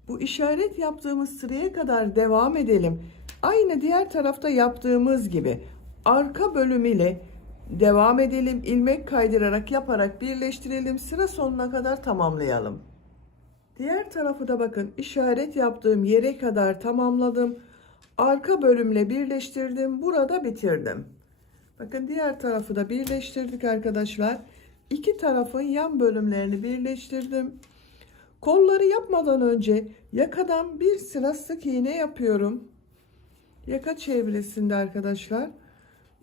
Bu işaret yaptığımız sıraya kadar devam edelim. Aynı diğer tarafta yaptığımız gibi arka bölüm ile devam edelim. İlmek kaydırarak yaparak birleştirelim. Sıra sonuna kadar tamamlayalım. Diğer tarafı da bakın işaret yaptığım yere kadar tamamladım. Arka bölümle birleştirdim. Burada bitirdim. Bakın diğer tarafı da birleştirdik arkadaşlar. İki tarafın yan bölümlerini birleştirdim. Kolları yapmadan önce yakadan bir sıra sık iğne yapıyorum. Yaka çevresinde arkadaşlar.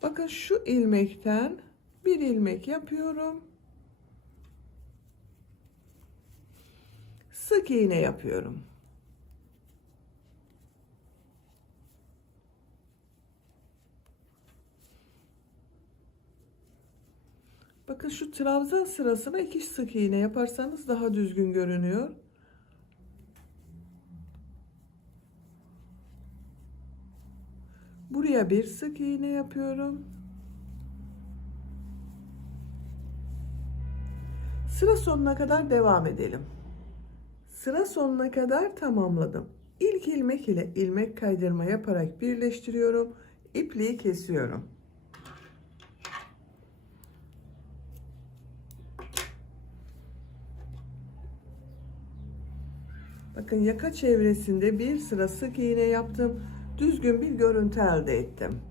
Bakın şu ilmekten bir ilmek yapıyorum. Sık iğne yapıyorum. Bakın şu trabzan sırasına 2 sık iğne yaparsanız daha düzgün görünüyor. Buraya bir sık iğne yapıyorum. Sıra sonuna kadar devam edelim. Sıra sonuna kadar tamamladım. İlk ilmek ile ilmek kaydırma yaparak birleştiriyorum. İpliği kesiyorum. Bakın yaka çevresinde bir sıra sık iğne yaptım. Düzgün bir görüntü elde ettim.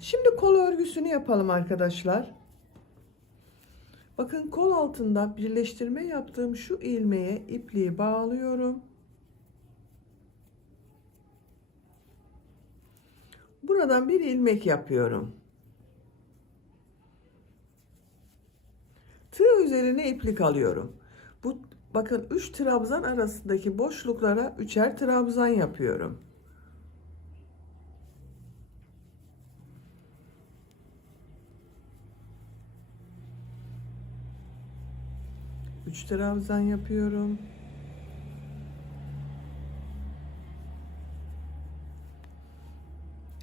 Şimdi kol örgüsünü yapalım arkadaşlar. Bakın kol altında birleştirme yaptığım şu ilmeğe ipliği bağlıyorum. Buradan bir ilmek yapıyorum. Tığ üzerine iplik alıyorum. Bu bakın 3 trabzan arasındaki boşluklara üçer trabzan yapıyorum. Üç trabzan yapıyorum.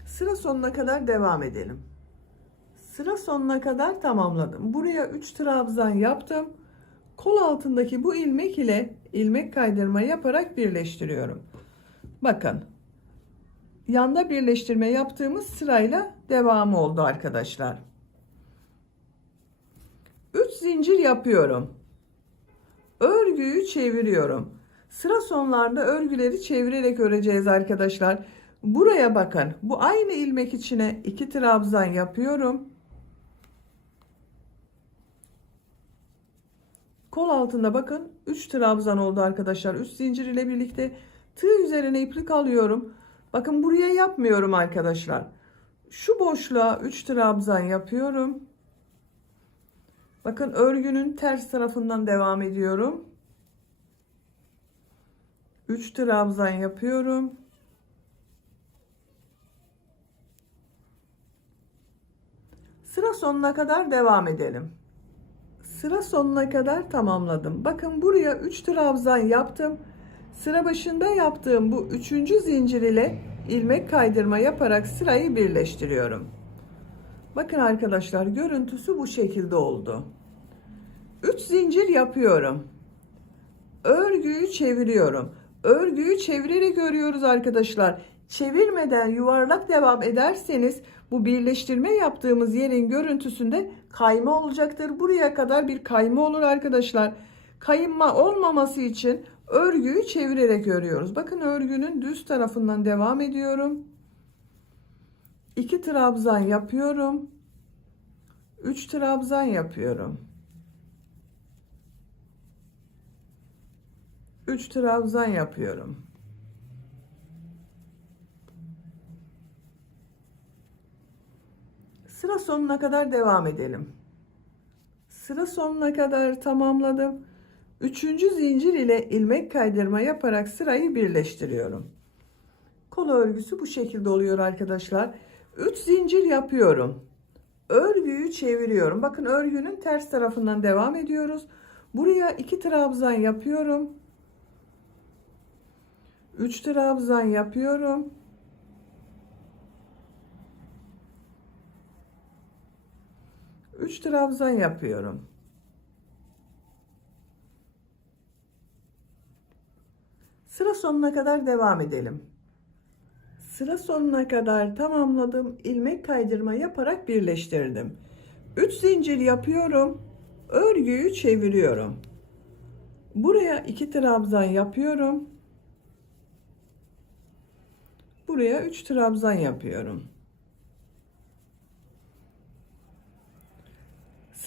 Sıra sonuna kadar devam edelim. Sıra sonuna kadar tamamladım. Buraya 3 trabzan yaptım. Kol altındaki bu ilmek ile ilmek kaydırma yaparak birleştiriyorum. Bakın. Yanda birleştirme yaptığımız sırayla devamı oldu arkadaşlar. 3 zincir yapıyorum. Örgüyü çeviriyorum. Sıra sonlarda örgüleri çevirerek öreceğiz arkadaşlar. Buraya bakın. Bu aynı ilmek içine 2 trabzan yapıyorum. Kol altında bakın 3 trabzan oldu arkadaşlar. 3 zincir ile birlikte tığ üzerine iplik alıyorum. Bakın buraya yapmıyorum arkadaşlar. Şu boşluğa 3 trabzan yapıyorum. Bakın örgünün ters tarafından devam ediyorum. 3 trabzan yapıyorum. Sıra sonuna kadar devam edelim. Sıra sonuna kadar tamamladım. Bakın buraya 3 trabzan yaptım. Sıra başında yaptığım bu 3. zincir ile ilmek kaydırma yaparak sırayı birleştiriyorum. Bakın arkadaşlar görüntüsü bu şekilde oldu. 3 zincir yapıyorum. Örgüyü çeviriyorum. Örgüyü çevirerek örüyoruz arkadaşlar. Çevirmeden yuvarlak devam ederseniz bu birleştirme yaptığımız yerin görüntüsünde kayma olacaktır. Buraya kadar bir kayma olur arkadaşlar. Kayınma olmaması için örgüyü çevirerek örüyoruz. Bakın örgünün düz tarafından devam ediyorum. 2 trabzan yapıyorum. 3 trabzan yapıyorum. 3 trabzan yapıyorum. Sıra sonuna kadar devam edelim. Sıra sonuna kadar tamamladım. 3. zincir ile ilmek kaydırma yaparak sırayı birleştiriyorum. Kol örgüsü bu şekilde oluyor arkadaşlar. 3 zincir yapıyorum. Örgüyü çeviriyorum. Bakın örgünün ters tarafından devam ediyoruz. Buraya 2 trabzan yapıyorum. 3 trabzan yapıyorum. 3 trabzan yapıyorum. Sıra sonuna kadar devam edelim. Sıra sonuna kadar tamamladım. İlmek kaydırma yaparak birleştirdim. 3 zincir yapıyorum. Örgüyü çeviriyorum. Buraya 2 trabzan yapıyorum. Buraya 3 trabzan yapıyorum.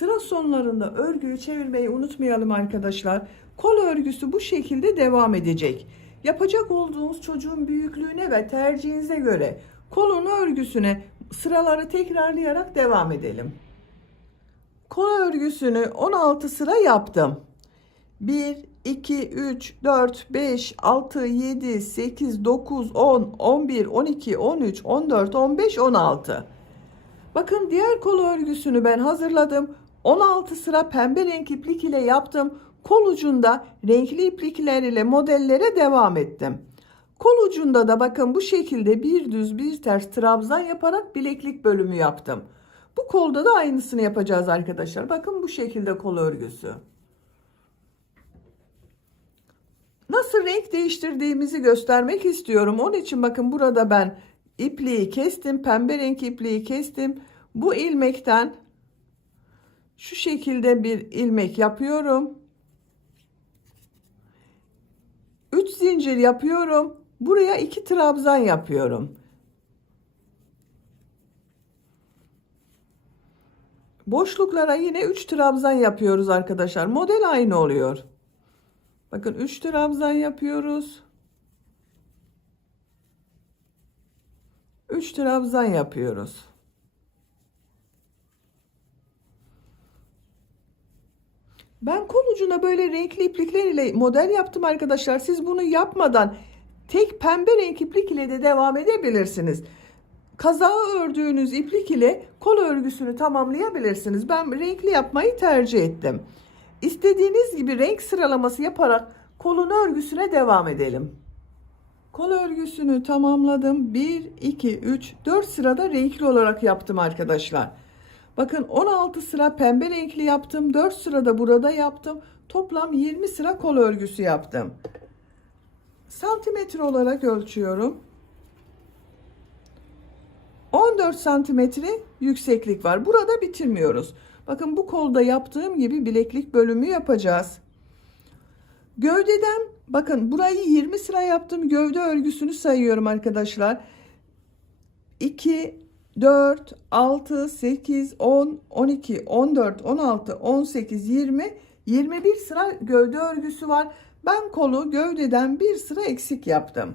Sıra sonlarında örgüyü çevirmeyi unutmayalım arkadaşlar. Kol örgüsü bu şekilde devam edecek. Yapacak olduğunuz çocuğun büyüklüğüne ve tercihinize göre kolun örgüsüne sıraları tekrarlayarak devam edelim. Kol örgüsünü 16 sıra yaptım. 1, 2, 3, 4, 5, 6, 7, 8, 9, 10, 11, 12, 13, 14, 15, 16. Bakın diğer kol örgüsünü ben hazırladım. 16 sıra pembe renk iplik ile yaptım. Kol ucunda renkli iplikler ile modellere devam ettim. Kol ucunda da bakın bu şekilde bir düz bir ters trabzan yaparak bileklik bölümü yaptım. Bu kolda da aynısını yapacağız arkadaşlar. Bakın bu şekilde kol örgüsü. Nasıl renk değiştirdiğimizi göstermek istiyorum. Onun için bakın burada ben ipliği kestim. Pembe renk ipliği kestim. Bu ilmekten şu şekilde bir ilmek yapıyorum. 3 zincir yapıyorum. Buraya 2 trabzan yapıyorum. Boşluklara yine 3 trabzan yapıyoruz arkadaşlar. Model aynı oluyor. Bakın 3 trabzan yapıyoruz. 3 trabzan yapıyoruz. Ben kol ucuna böyle renkli iplikler ile model yaptım arkadaşlar. Siz bunu yapmadan tek pembe renk iplik ile de devam edebilirsiniz. Kazağı ördüğünüz iplik ile kol örgüsünü tamamlayabilirsiniz. Ben renkli yapmayı tercih ettim. İstediğiniz gibi renk sıralaması yaparak kolun örgüsüne devam edelim. Kol örgüsünü tamamladım. 1, 2, 3, 4 sırada renkli olarak yaptım arkadaşlar. Bakın 16 sıra pembe renkli yaptım. 4 sırada burada yaptım. Toplam 20 sıra kol örgüsü yaptım. Santimetre olarak ölçüyorum. 14 santimetre yükseklik var. Burada bitirmiyoruz. Bakın bu kolda yaptığım gibi bileklik bölümü yapacağız. Gövdeden bakın burayı 20 sıra yaptım. Gövde örgüsünü sayıyorum arkadaşlar. 2, 4, 6, 8, 10, 12, 14, 16, 18, 20, 21 sıra gövde örgüsü var. Ben kolu gövdeden bir sıra eksik yaptım.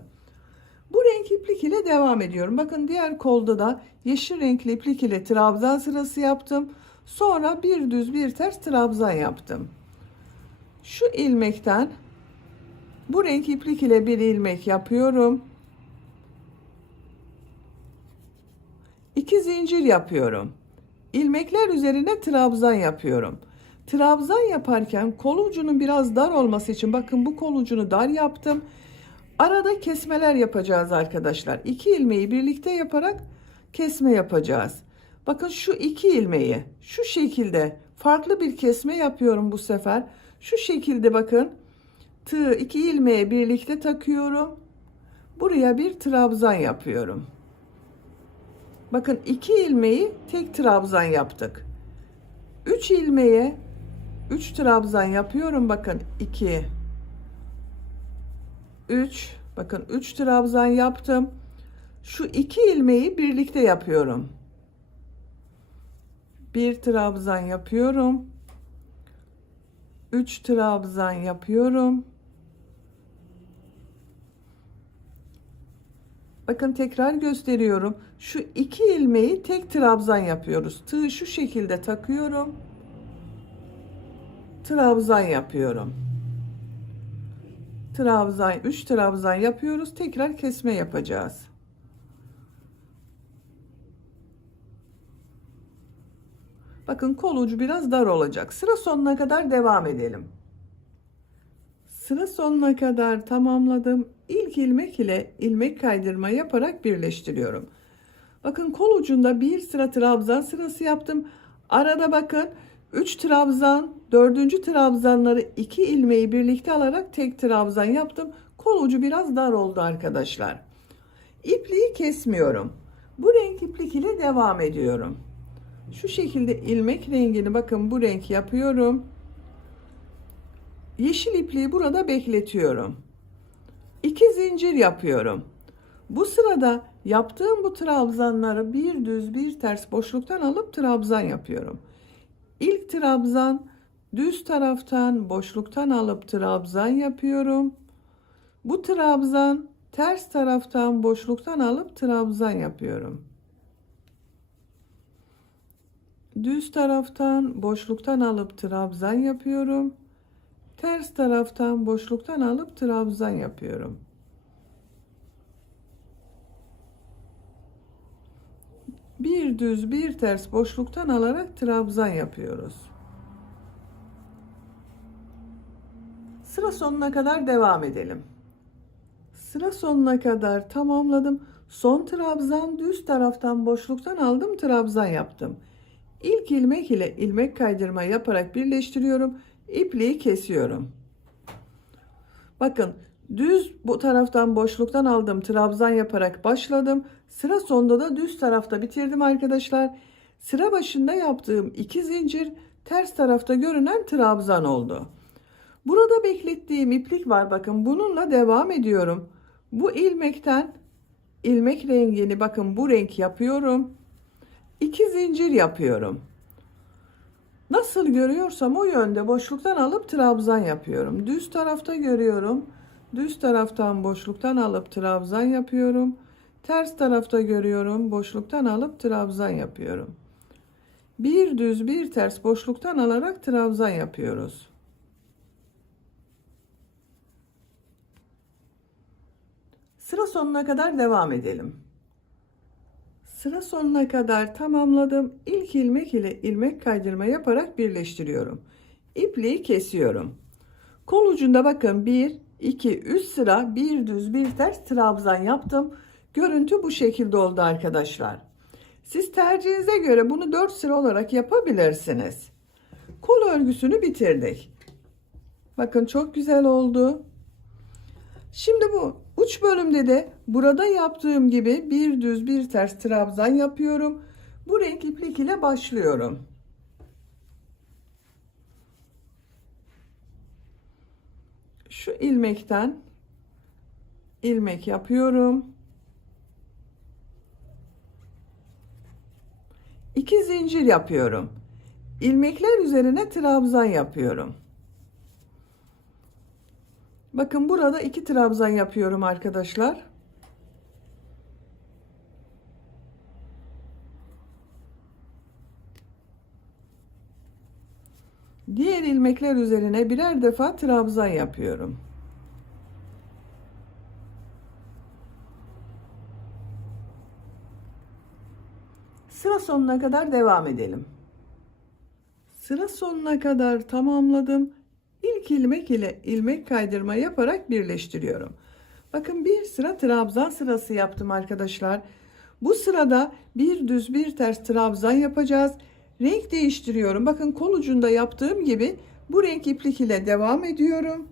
Bu renk iplik ile devam ediyorum. Bakın diğer kolda da yeşil renkli iplik ile trabzan sırası yaptım. Sonra bir düz bir ters trabzan yaptım. Şu ilmekten bu renk iplik ile bir ilmek yapıyorum. 2 zincir yapıyorum. İlmekler üzerine trabzan yapıyorum. Trabzan yaparken kol ucunun biraz dar olması için bakın bu kol ucunu dar yaptım. Arada kesmeler yapacağız arkadaşlar. 2 ilmeği birlikte yaparak kesme yapacağız. Bakın şu 2 ilmeği şu şekilde farklı bir kesme yapıyorum bu sefer. Şu şekilde bakın. Tığ 2 ilmeği birlikte takıyorum. Buraya bir trabzan yapıyorum. Bakın 2 ilmeği tek trabzan yaptık. 3 ilmeğe 3 trabzan yapıyorum. Bakın 2 3 bakın 3 trabzan yaptım. Şu 2 ilmeği birlikte yapıyorum. Bir trabzan yapıyorum. 3 trabzan yapıyorum. Bakın tekrar gösteriyorum. Şu 2 ilmeği tek trabzan yapıyoruz. Tığı şu şekilde takıyorum. Trabzan yapıyorum. Trabzan 3 trabzan yapıyoruz. Tekrar kesme yapacağız. Bakın kol ucu biraz dar olacak. Sıra sonuna kadar devam edelim. Sıra sonuna kadar tamamladım. İlk ilmek ile ilmek kaydırma yaparak birleştiriyorum. Bakın kol ucunda bir sıra trabzan sırası yaptım. Arada bakın 3 trabzan, 4. trabzanları 2 ilmeği birlikte alarak tek trabzan yaptım. Kol ucu biraz dar oldu arkadaşlar. İpliği kesmiyorum. Bu renk iplik ile devam ediyorum. Şu şekilde ilmek rengini bakın bu renk yapıyorum. Yeşil ipliği burada bekletiyorum. 2 zincir yapıyorum. Bu sırada yaptığım bu trabzanları bir düz bir ters boşluktan alıp trabzan yapıyorum. İlk trabzan düz taraftan boşluktan alıp trabzan yapıyorum. Bu trabzan ters taraftan boşluktan alıp trabzan yapıyorum. Düz taraftan boşluktan alıp trabzan yapıyorum. Ters taraftan boşluktan alıp trabzan yapıyorum. Bir düz bir ters boşluktan alarak trabzan yapıyoruz. Sıra sonuna kadar devam edelim. Sıra sonuna kadar tamamladım. Son trabzan düz taraftan boşluktan aldım, trabzan yaptım. İlk ilmek ile ilmek kaydırma yaparak birleştiriyorum. İpliği kesiyorum. Bakın düz bu taraftan boşluktan aldım, trabzan yaparak başladım. Sıra sonunda da düz tarafta bitirdim arkadaşlar. Sıra başında yaptığım 2 zincir ters tarafta görünen trabzan oldu. Burada beklettiğim iplik var. Bakın bununla devam ediyorum. Bu ilmekten ilmek rengini bakın bu renk yapıyorum. 2 zincir yapıyorum. Nasıl görüyorsam o yönde boşluktan alıp trabzan yapıyorum. Düz tarafta görüyorum. Düz taraftan boşluktan alıp trabzan yapıyorum. Ters tarafta görüyorum. Boşluktan alıp trabzan yapıyorum. Bir düz bir ters boşluktan alarak trabzan yapıyoruz. Sıra sonuna kadar devam edelim. Sıra sonuna kadar tamamladım. İlk ilmek ile ilmek kaydırma yaparak birleştiriyorum. İpliği kesiyorum. Kol ucunda bakın 1, 2, 3 sıra bir düz bir ters trabzan yaptım. Görüntü bu şekilde oldu arkadaşlar. Siz tercihinize göre bunu 4 sıra olarak yapabilirsiniz. Kol örgüsünü bitirdik. Bakın çok güzel oldu. Şimdi bu uç bölümde de burada yaptığım gibi bir düz bir ters trabzan yapıyorum. Bu renk iplik ile başlıyorum. Şu ilmekten ilmek yapıyorum. 2 zincir yapıyorum. İlmekler üzerine trabzan yapıyorum. Bakın burada 2 trabzan yapıyorum arkadaşlar. Diğer ilmekler üzerine birer defa trabzan yapıyorum. Sıra sonuna kadar devam edelim. Sıra sonuna kadar tamamladım. İlk ilmek ile ilmek kaydırma yaparak birleştiriyorum. Bakın bir sıra trabzan sırası yaptım arkadaşlar. Bu sırada bir düz bir ters trabzan yapacağız. Renk değiştiriyorum. Bakın kol ucunda yaptığım gibi bu renk iplik ile devam ediyorum.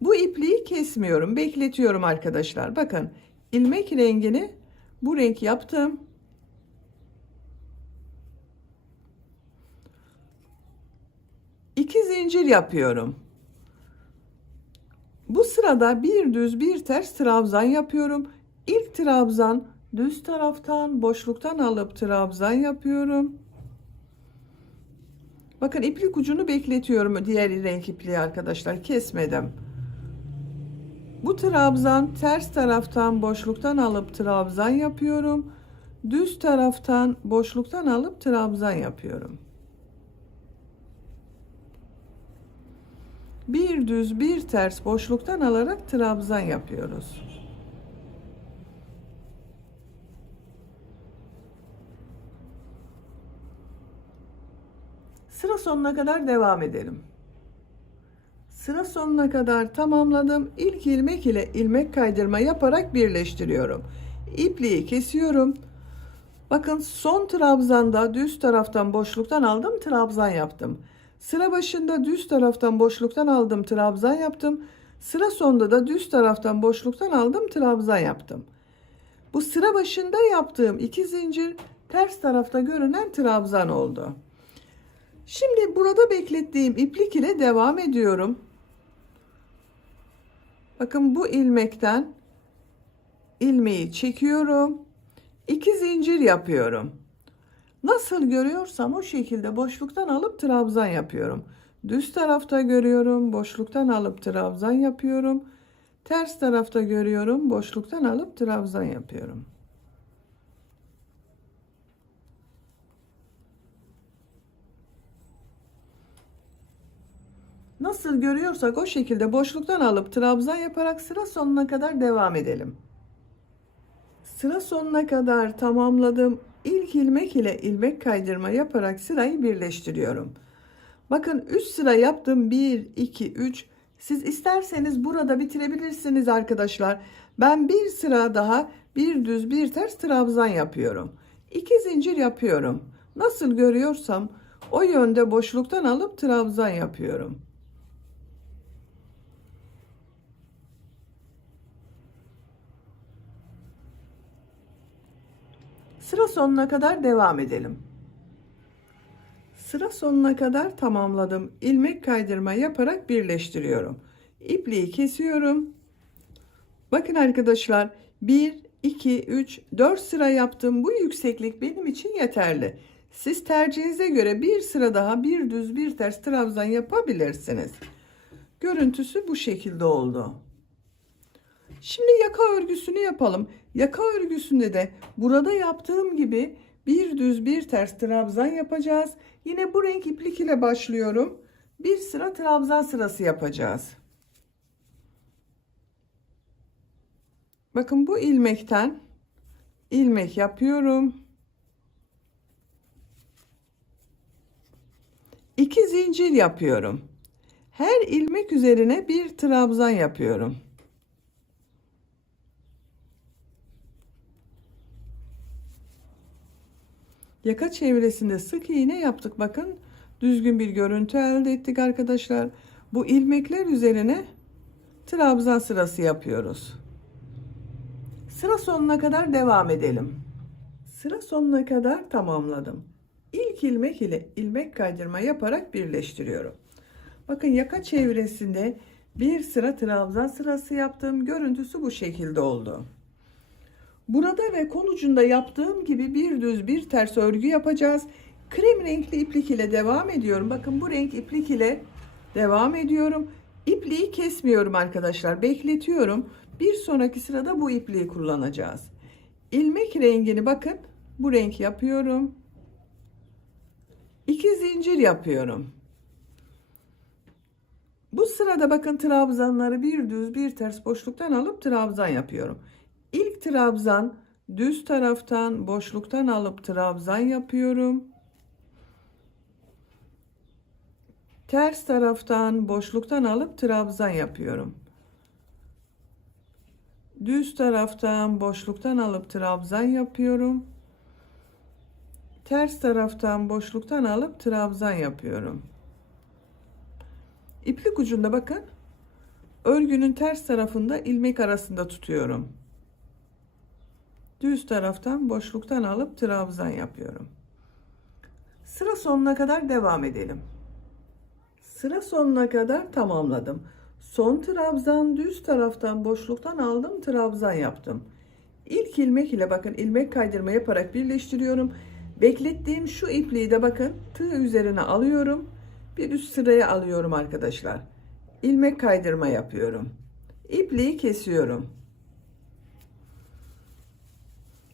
Bu ipliği kesmiyorum, bekletiyorum arkadaşlar. Bakın ilmek rengini bu renk yaptım. İki zincir yapıyorum. Bu sırada bir düz bir ters trabzan yapıyorum. İlk trabzan düz taraftan boşluktan alıp trabzan yapıyorum. Bakın iplik ucunu bekletiyorum, diğer renk ipliği arkadaşlar, kesmedim. Bu trabzan ters taraftan boşluktan alıp trabzan yapıyorum. Düz taraftan boşluktan alıp trabzan yapıyorum. Bir düz bir ters boşluktan alarak trabzan yapıyoruz. Sıra sonuna kadar devam edelim. Sıra sonuna kadar tamamladım. İlk ilmek ile ilmek kaydırma yaparak birleştiriyorum. İpliği kesiyorum. Bakın son trabzanda düz taraftan boşluktan aldım, trabzan yaptım. Sıra başında düz taraftan boşluktan aldım, trabzan yaptım. Sıra sonunda da düz taraftan boşluktan aldım, trabzan yaptım. Bu sıra başında yaptığım 2 zincir ters tarafta görünen trabzan oldu. Şimdi burada beklettiğim iplik ile devam ediyorum. Bakın bu ilmekten ilmeği çekiyorum. 2 zincir yapıyorum. Nasıl görüyorsam o şekilde boşluktan alıp trabzan yapıyorum. Düz tarafta görüyorum, boşluktan alıp trabzan yapıyorum. Ters tarafta görüyorum, boşluktan alıp trabzan yapıyorum. Nasıl görüyorsak o şekilde boşluktan alıp trabzan yaparak sıra sonuna kadar devam edelim. Sıra sonuna kadar tamamladım. İlk ilmek ile ilmek kaydırma yaparak sırayı birleştiriyorum. Bakın 3 sıra yaptım. 1, 2, 3. Siz isterseniz burada bitirebilirsiniz arkadaşlar. Ben bir sıra daha bir düz bir ters trabzan yapıyorum. 2 zincir yapıyorum. Nasıl görüyorsam o yönde boşluktan alıp trabzan yapıyorum. Sıra sonuna kadar devam edelim. Sıra sonuna kadar tamamladım. İlmek kaydırma yaparak birleştiriyorum. İpliği kesiyorum. Bakın arkadaşlar 1, 2, 3, 4 sıra yaptım. Bu yükseklik benim için yeterli. Siz tercihinize göre bir sıra daha bir düz bir ters trabzan yapabilirsiniz. Görüntüsü bu şekilde oldu. Şimdi yaka örgüsünü yapalım. Yaka örgüsünde de burada yaptığım gibi bir düz bir ters trabzan yapacağız. Yine bu renk iplik ile başlıyorum. Bir sıra trabzan sırası yapacağız. Bakın bu ilmekten ilmek yapıyorum. 2 zincir yapıyorum. Her ilmek üzerine bir trabzan yapıyorum. Yaka çevresinde sık iğne yaptık. Bakın düzgün bir görüntü elde ettik arkadaşlar. Bu ilmekler üzerine trabzan sırası yapıyoruz. Sıra sonuna kadar devam edelim. Sıra sonuna kadar tamamladım. İlk ilmek ile ilmek kaydırma yaparak birleştiriyorum. Bakın yaka çevresinde bir sıra trabzan sırası yaptım. Görüntüsü bu şekilde oldu. Burada ve kol ucunda yaptığım gibi bir düz bir ters örgü yapacağız. Krem renkli iplik ile devam ediyorum. Bakın bu renk iplik ile devam ediyorum. İpliği kesmiyorum arkadaşlar. Bekletiyorum. Bir sonraki sırada bu ipliği kullanacağız. İlmek rengini bakın. Bu renk yapıyorum. 2 zincir yapıyorum. Bu sırada bakın trabzanları bir düz bir ters boşluktan alıp trabzan yapıyorum. İlk trabzan düz taraftan boşluktan alıp trabzan yapıyorum. Ters taraftan boşluktan alıp trabzan yapıyorum. Düz taraftan boşluktan alıp trabzan yapıyorum. Ters taraftan boşluktan alıp trabzan yapıyorum. İplik ucunda bakın örgünün ters tarafında ilmek arasında tutuyorum. Düz taraftan boşluktan alıp trabzan yapıyorum. Sıra sonuna kadar devam edelim. Sıra sonuna kadar tamamladım. Son trabzan düz taraftan boşluktan aldım, trabzan yaptım. İlk ilmek ile bakın ilmek kaydırma yaparak birleştiriyorum. Beklettiğim şu ipliği de bakın tığ üzerine alıyorum. Bir üst sıraya alıyorum arkadaşlar. İlmek kaydırma yapıyorum. İpliği kesiyorum.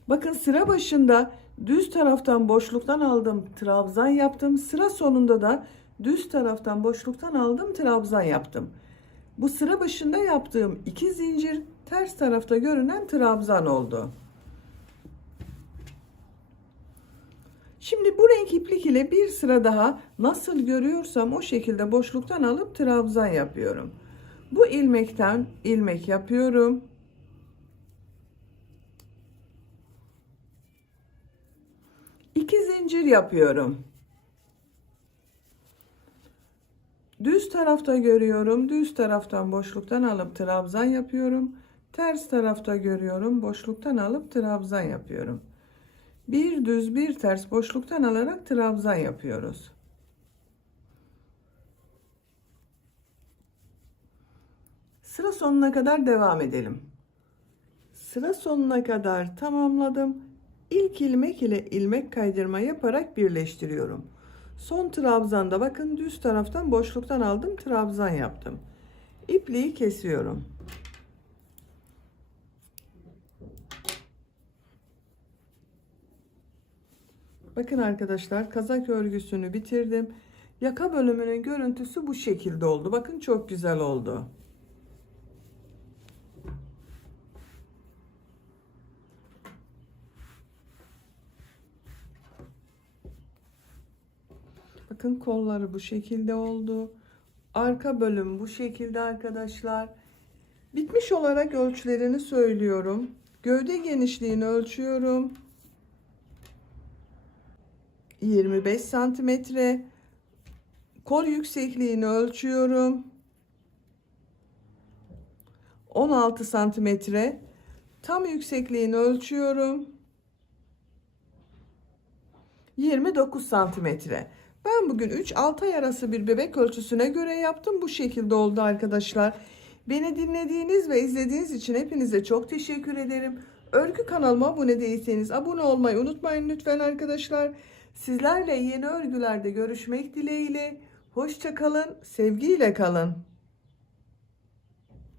Bakın sıra başında düz taraftan boşluktan aldım, trabzan yaptım. Sıra sonunda da düz taraftan boşluktan aldım, trabzan yaptım. Bu sıra başında yaptığım 2 zincir ters tarafta görünen trabzan oldu. Şimdi bu renk iplik ile bir sıra daha nasıl görüyorsam o şekilde boşluktan alıp trabzan yapıyorum. Bu ilmekten ilmek yapıyorum. İki zincir yapıyorum. Düz tarafta görüyorum. Düz taraftan boşluktan alıp trabzan yapıyorum. Ters tarafta görüyorum. Boşluktan alıp trabzan yapıyorum. Bir düz bir ters boşluktan alarak trabzan yapıyoruz. Sıra sonuna kadar devam edelim. Sıra sonuna kadar tamamladım. İlk ilmek ile ilmek kaydırma yaparak birleştiriyorum. Son trabzanda bakın düz taraftan boşluktan aldım, trabzan yaptım. İpliği kesiyorum. Bakın arkadaşlar kazak örgüsünü bitirdim. Yaka bölümünün görüntüsü bu şekilde oldu. Bakın çok güzel oldu. Bakın kolları bu şekilde oldu. Arka bölüm bu şekilde arkadaşlar. Bitmiş olarak ölçülerini söylüyorum. Gövde genişliğini ölçüyorum. 25 santimetre. Kol yüksekliğini ölçüyorum. 16 santimetre. Tam yüksekliğini ölçüyorum. 29 santimetre. Ben bugün 3-6 ay arası bir bebek ölçüsüne göre yaptım. Bu şekilde oldu arkadaşlar. Beni dinlediğiniz ve izlediğiniz için hepinize çok teşekkür ederim. Örgü kanalıma abone değilseniz abone olmayı unutmayın lütfen arkadaşlar. Sizlerle yeni örgülerde görüşmek dileğiyle. Hoşça kalın, sevgiyle kalın.